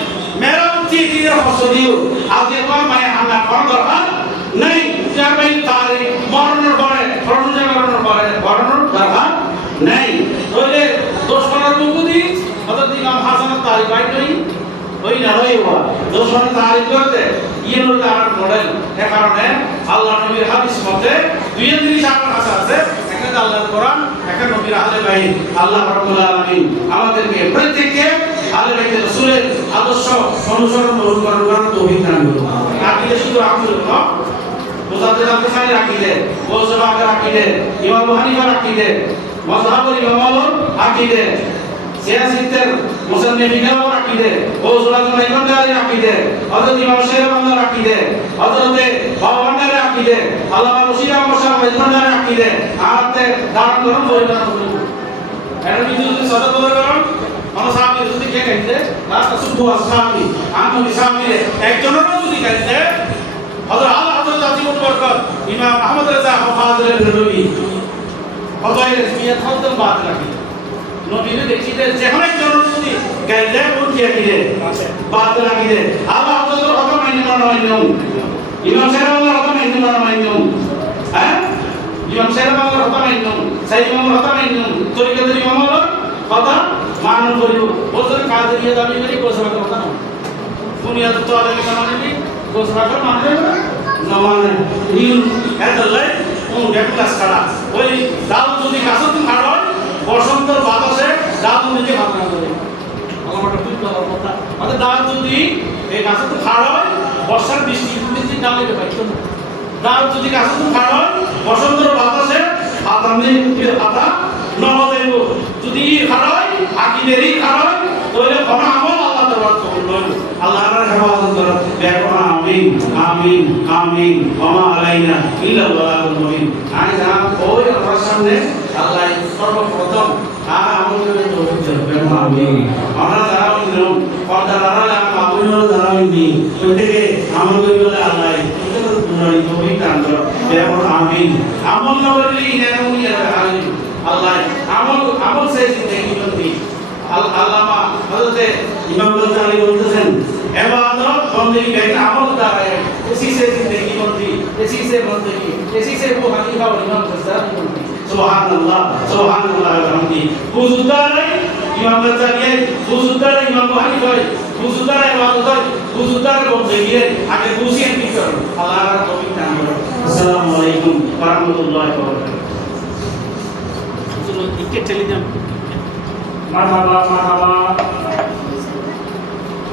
মেরামতি দিয়ে ফসলিও আজকে তোমার মায়ে হামলা করার দরকার নাই যার ভাই তারে মরণের পরে মরণের দরকার নাই ওইলে 10 করার মুকুদি হযরত ইমাম হাসানের তারিখ পাই নাই ওই না হইবা 10 করার তারিখ করতে ইয়ের আর মডেল এ কারণে আল্লাহ নবীর হাদিস মতে দুই জিনিস আমার কাছে আছে একটা আল্লাহর কোরআন একটা নবীর আহলে বাইত আল্লাহ রাব্বুল আলামিন আমাদেরকে প্রত্যেককে আহলে বাইত রাসূলের আদর্শ অনুসরণ করার তৌফিক দান করুন আকিদা শুধু আমল নয় মুজাদ্দিদ আল-বুখারী আকিদা ওয়াসবাকের আকিদা ইমাম হানিফার আকিদা মাযহাবুল ইমামুল আকিদা সিয়াসিতের মুসান্নিফিনের আকিদা ওয়াসবাকুল ইমামদারের আকিদা হযরত ইমাম শাহবানের আকিদা হযরত বাওয়ান্দারের আকিদা আল্লামা রশিদ আহমদ শাহ ইমামদারের আকিদা আতে দান করুন পরিবার করুন এর ভিতরে সদর বদর করুন আমার সামনে যদি কে কইতে না তাসুবু আসহাবি আমি সামনে একজনেরও যদি কইতে হযরত হযরত আজিমুল বরকত ইমাম আহমদ রাজা ফাজিল বেরলভী ফজাইল ইসমিয়াত খতম বাদ রাখি নবীনে দেখিতে যেখানে একজন যদি গাইলে কোন কি আকিদে বাদ রাখি দে আবার হযরত কথা মাইনে না মাইনুম ইমাম সাহেবের কথা মাইনে না মাইনুম হ্যাঁ ইমাম সাহেবের কথা মাইনুম সাইদ ইমামের কথা মাইনুম তরিকাতের ইমামের কথা মানন করিব বলছেন কাদেরিয়া দাবি করি কোসরাত কথা না দুনিয়া তো আলাদা কারণে কোসরাত মানে না মানে ইন এতলে কোন ডেকলাস করা ওই দাও যদি কাছে তুমি খাড়ো বসন্তের বাতাসে দাও নিচে ভাত না করে আমারটা ঠিক কথা মানে দাও যদি এই কাছে তো খাড়ো বর্ষার বৃষ্টি নিচে ডালে পাইতো না দাও যদি কাছে তো খাড়ো বসন্তের বাতাসে আদামে আদা নবদেব যদি খাড়ো আকিদেরই খাড়ো তাহলে কোন আমল আল্লাহ দরবার কবুল করবে আল্লাহর হেফাজত করবে দেখো আমিন আমিন আমিন ওয়া আলাইনা ইল্লাল বালাগুল মুবিন। আয় যা ওই আমার সামনে আল্লাহ সর্বপ্রথম আমাদের তৌফিক দেন আমিন। আমরা যারা দিলাম পর্দারা মাবুল যারা নি ওই থেকে আমাদের বলে আল্লাহ পুনরায় তৌফিক দান করো দেন আমিন। আমল নবলি নেমুই আমিন। আল্লাহ আমল সে জিন্দগি বন্দি আল্লামা হযরতে ইমাম গজ্জালি বলতেছেন इबादत बंदगी का एक अमल होता है, इसी से जिंदगी बनती, इसी से बंदगी, इसी से वो हकीका और इमाम गज्जाली बनती। सुभान अल्लाह अलहम्दी। बुजुर्गान इमाम गज्जाली, बुजुर्गान इमाम अबू हनीफा, बुजुर्गान इबादत, बुजुर्गान बंदगी है, आगे दूसरी की करो। अल्लाह का तौफीक दान करो। अस्सलामु अलैकुम व रहमतुल्लाहि व बरकातहू। चलो इक्के चली जाओ। মারহাবা মারহাবা।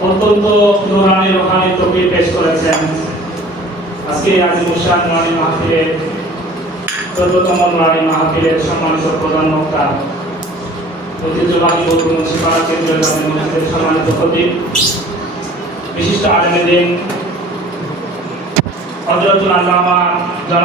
অত্যন্ত নুরানি রোহানি তকবীর পেশ করেছেন আজকে আজিমুশান নুরানি মাহফিলের ১৪তম নুরানি মাহফিলের সম্মানিত প্রধান বক্তা ঐতিহ্যবাহী মুন্সিপাড়া কেন্দ্রীয় জামে মসজিদের সম্মানিত খতিব বিশিষ্ট আলেম দ্বীন হযরতুল আল্লামা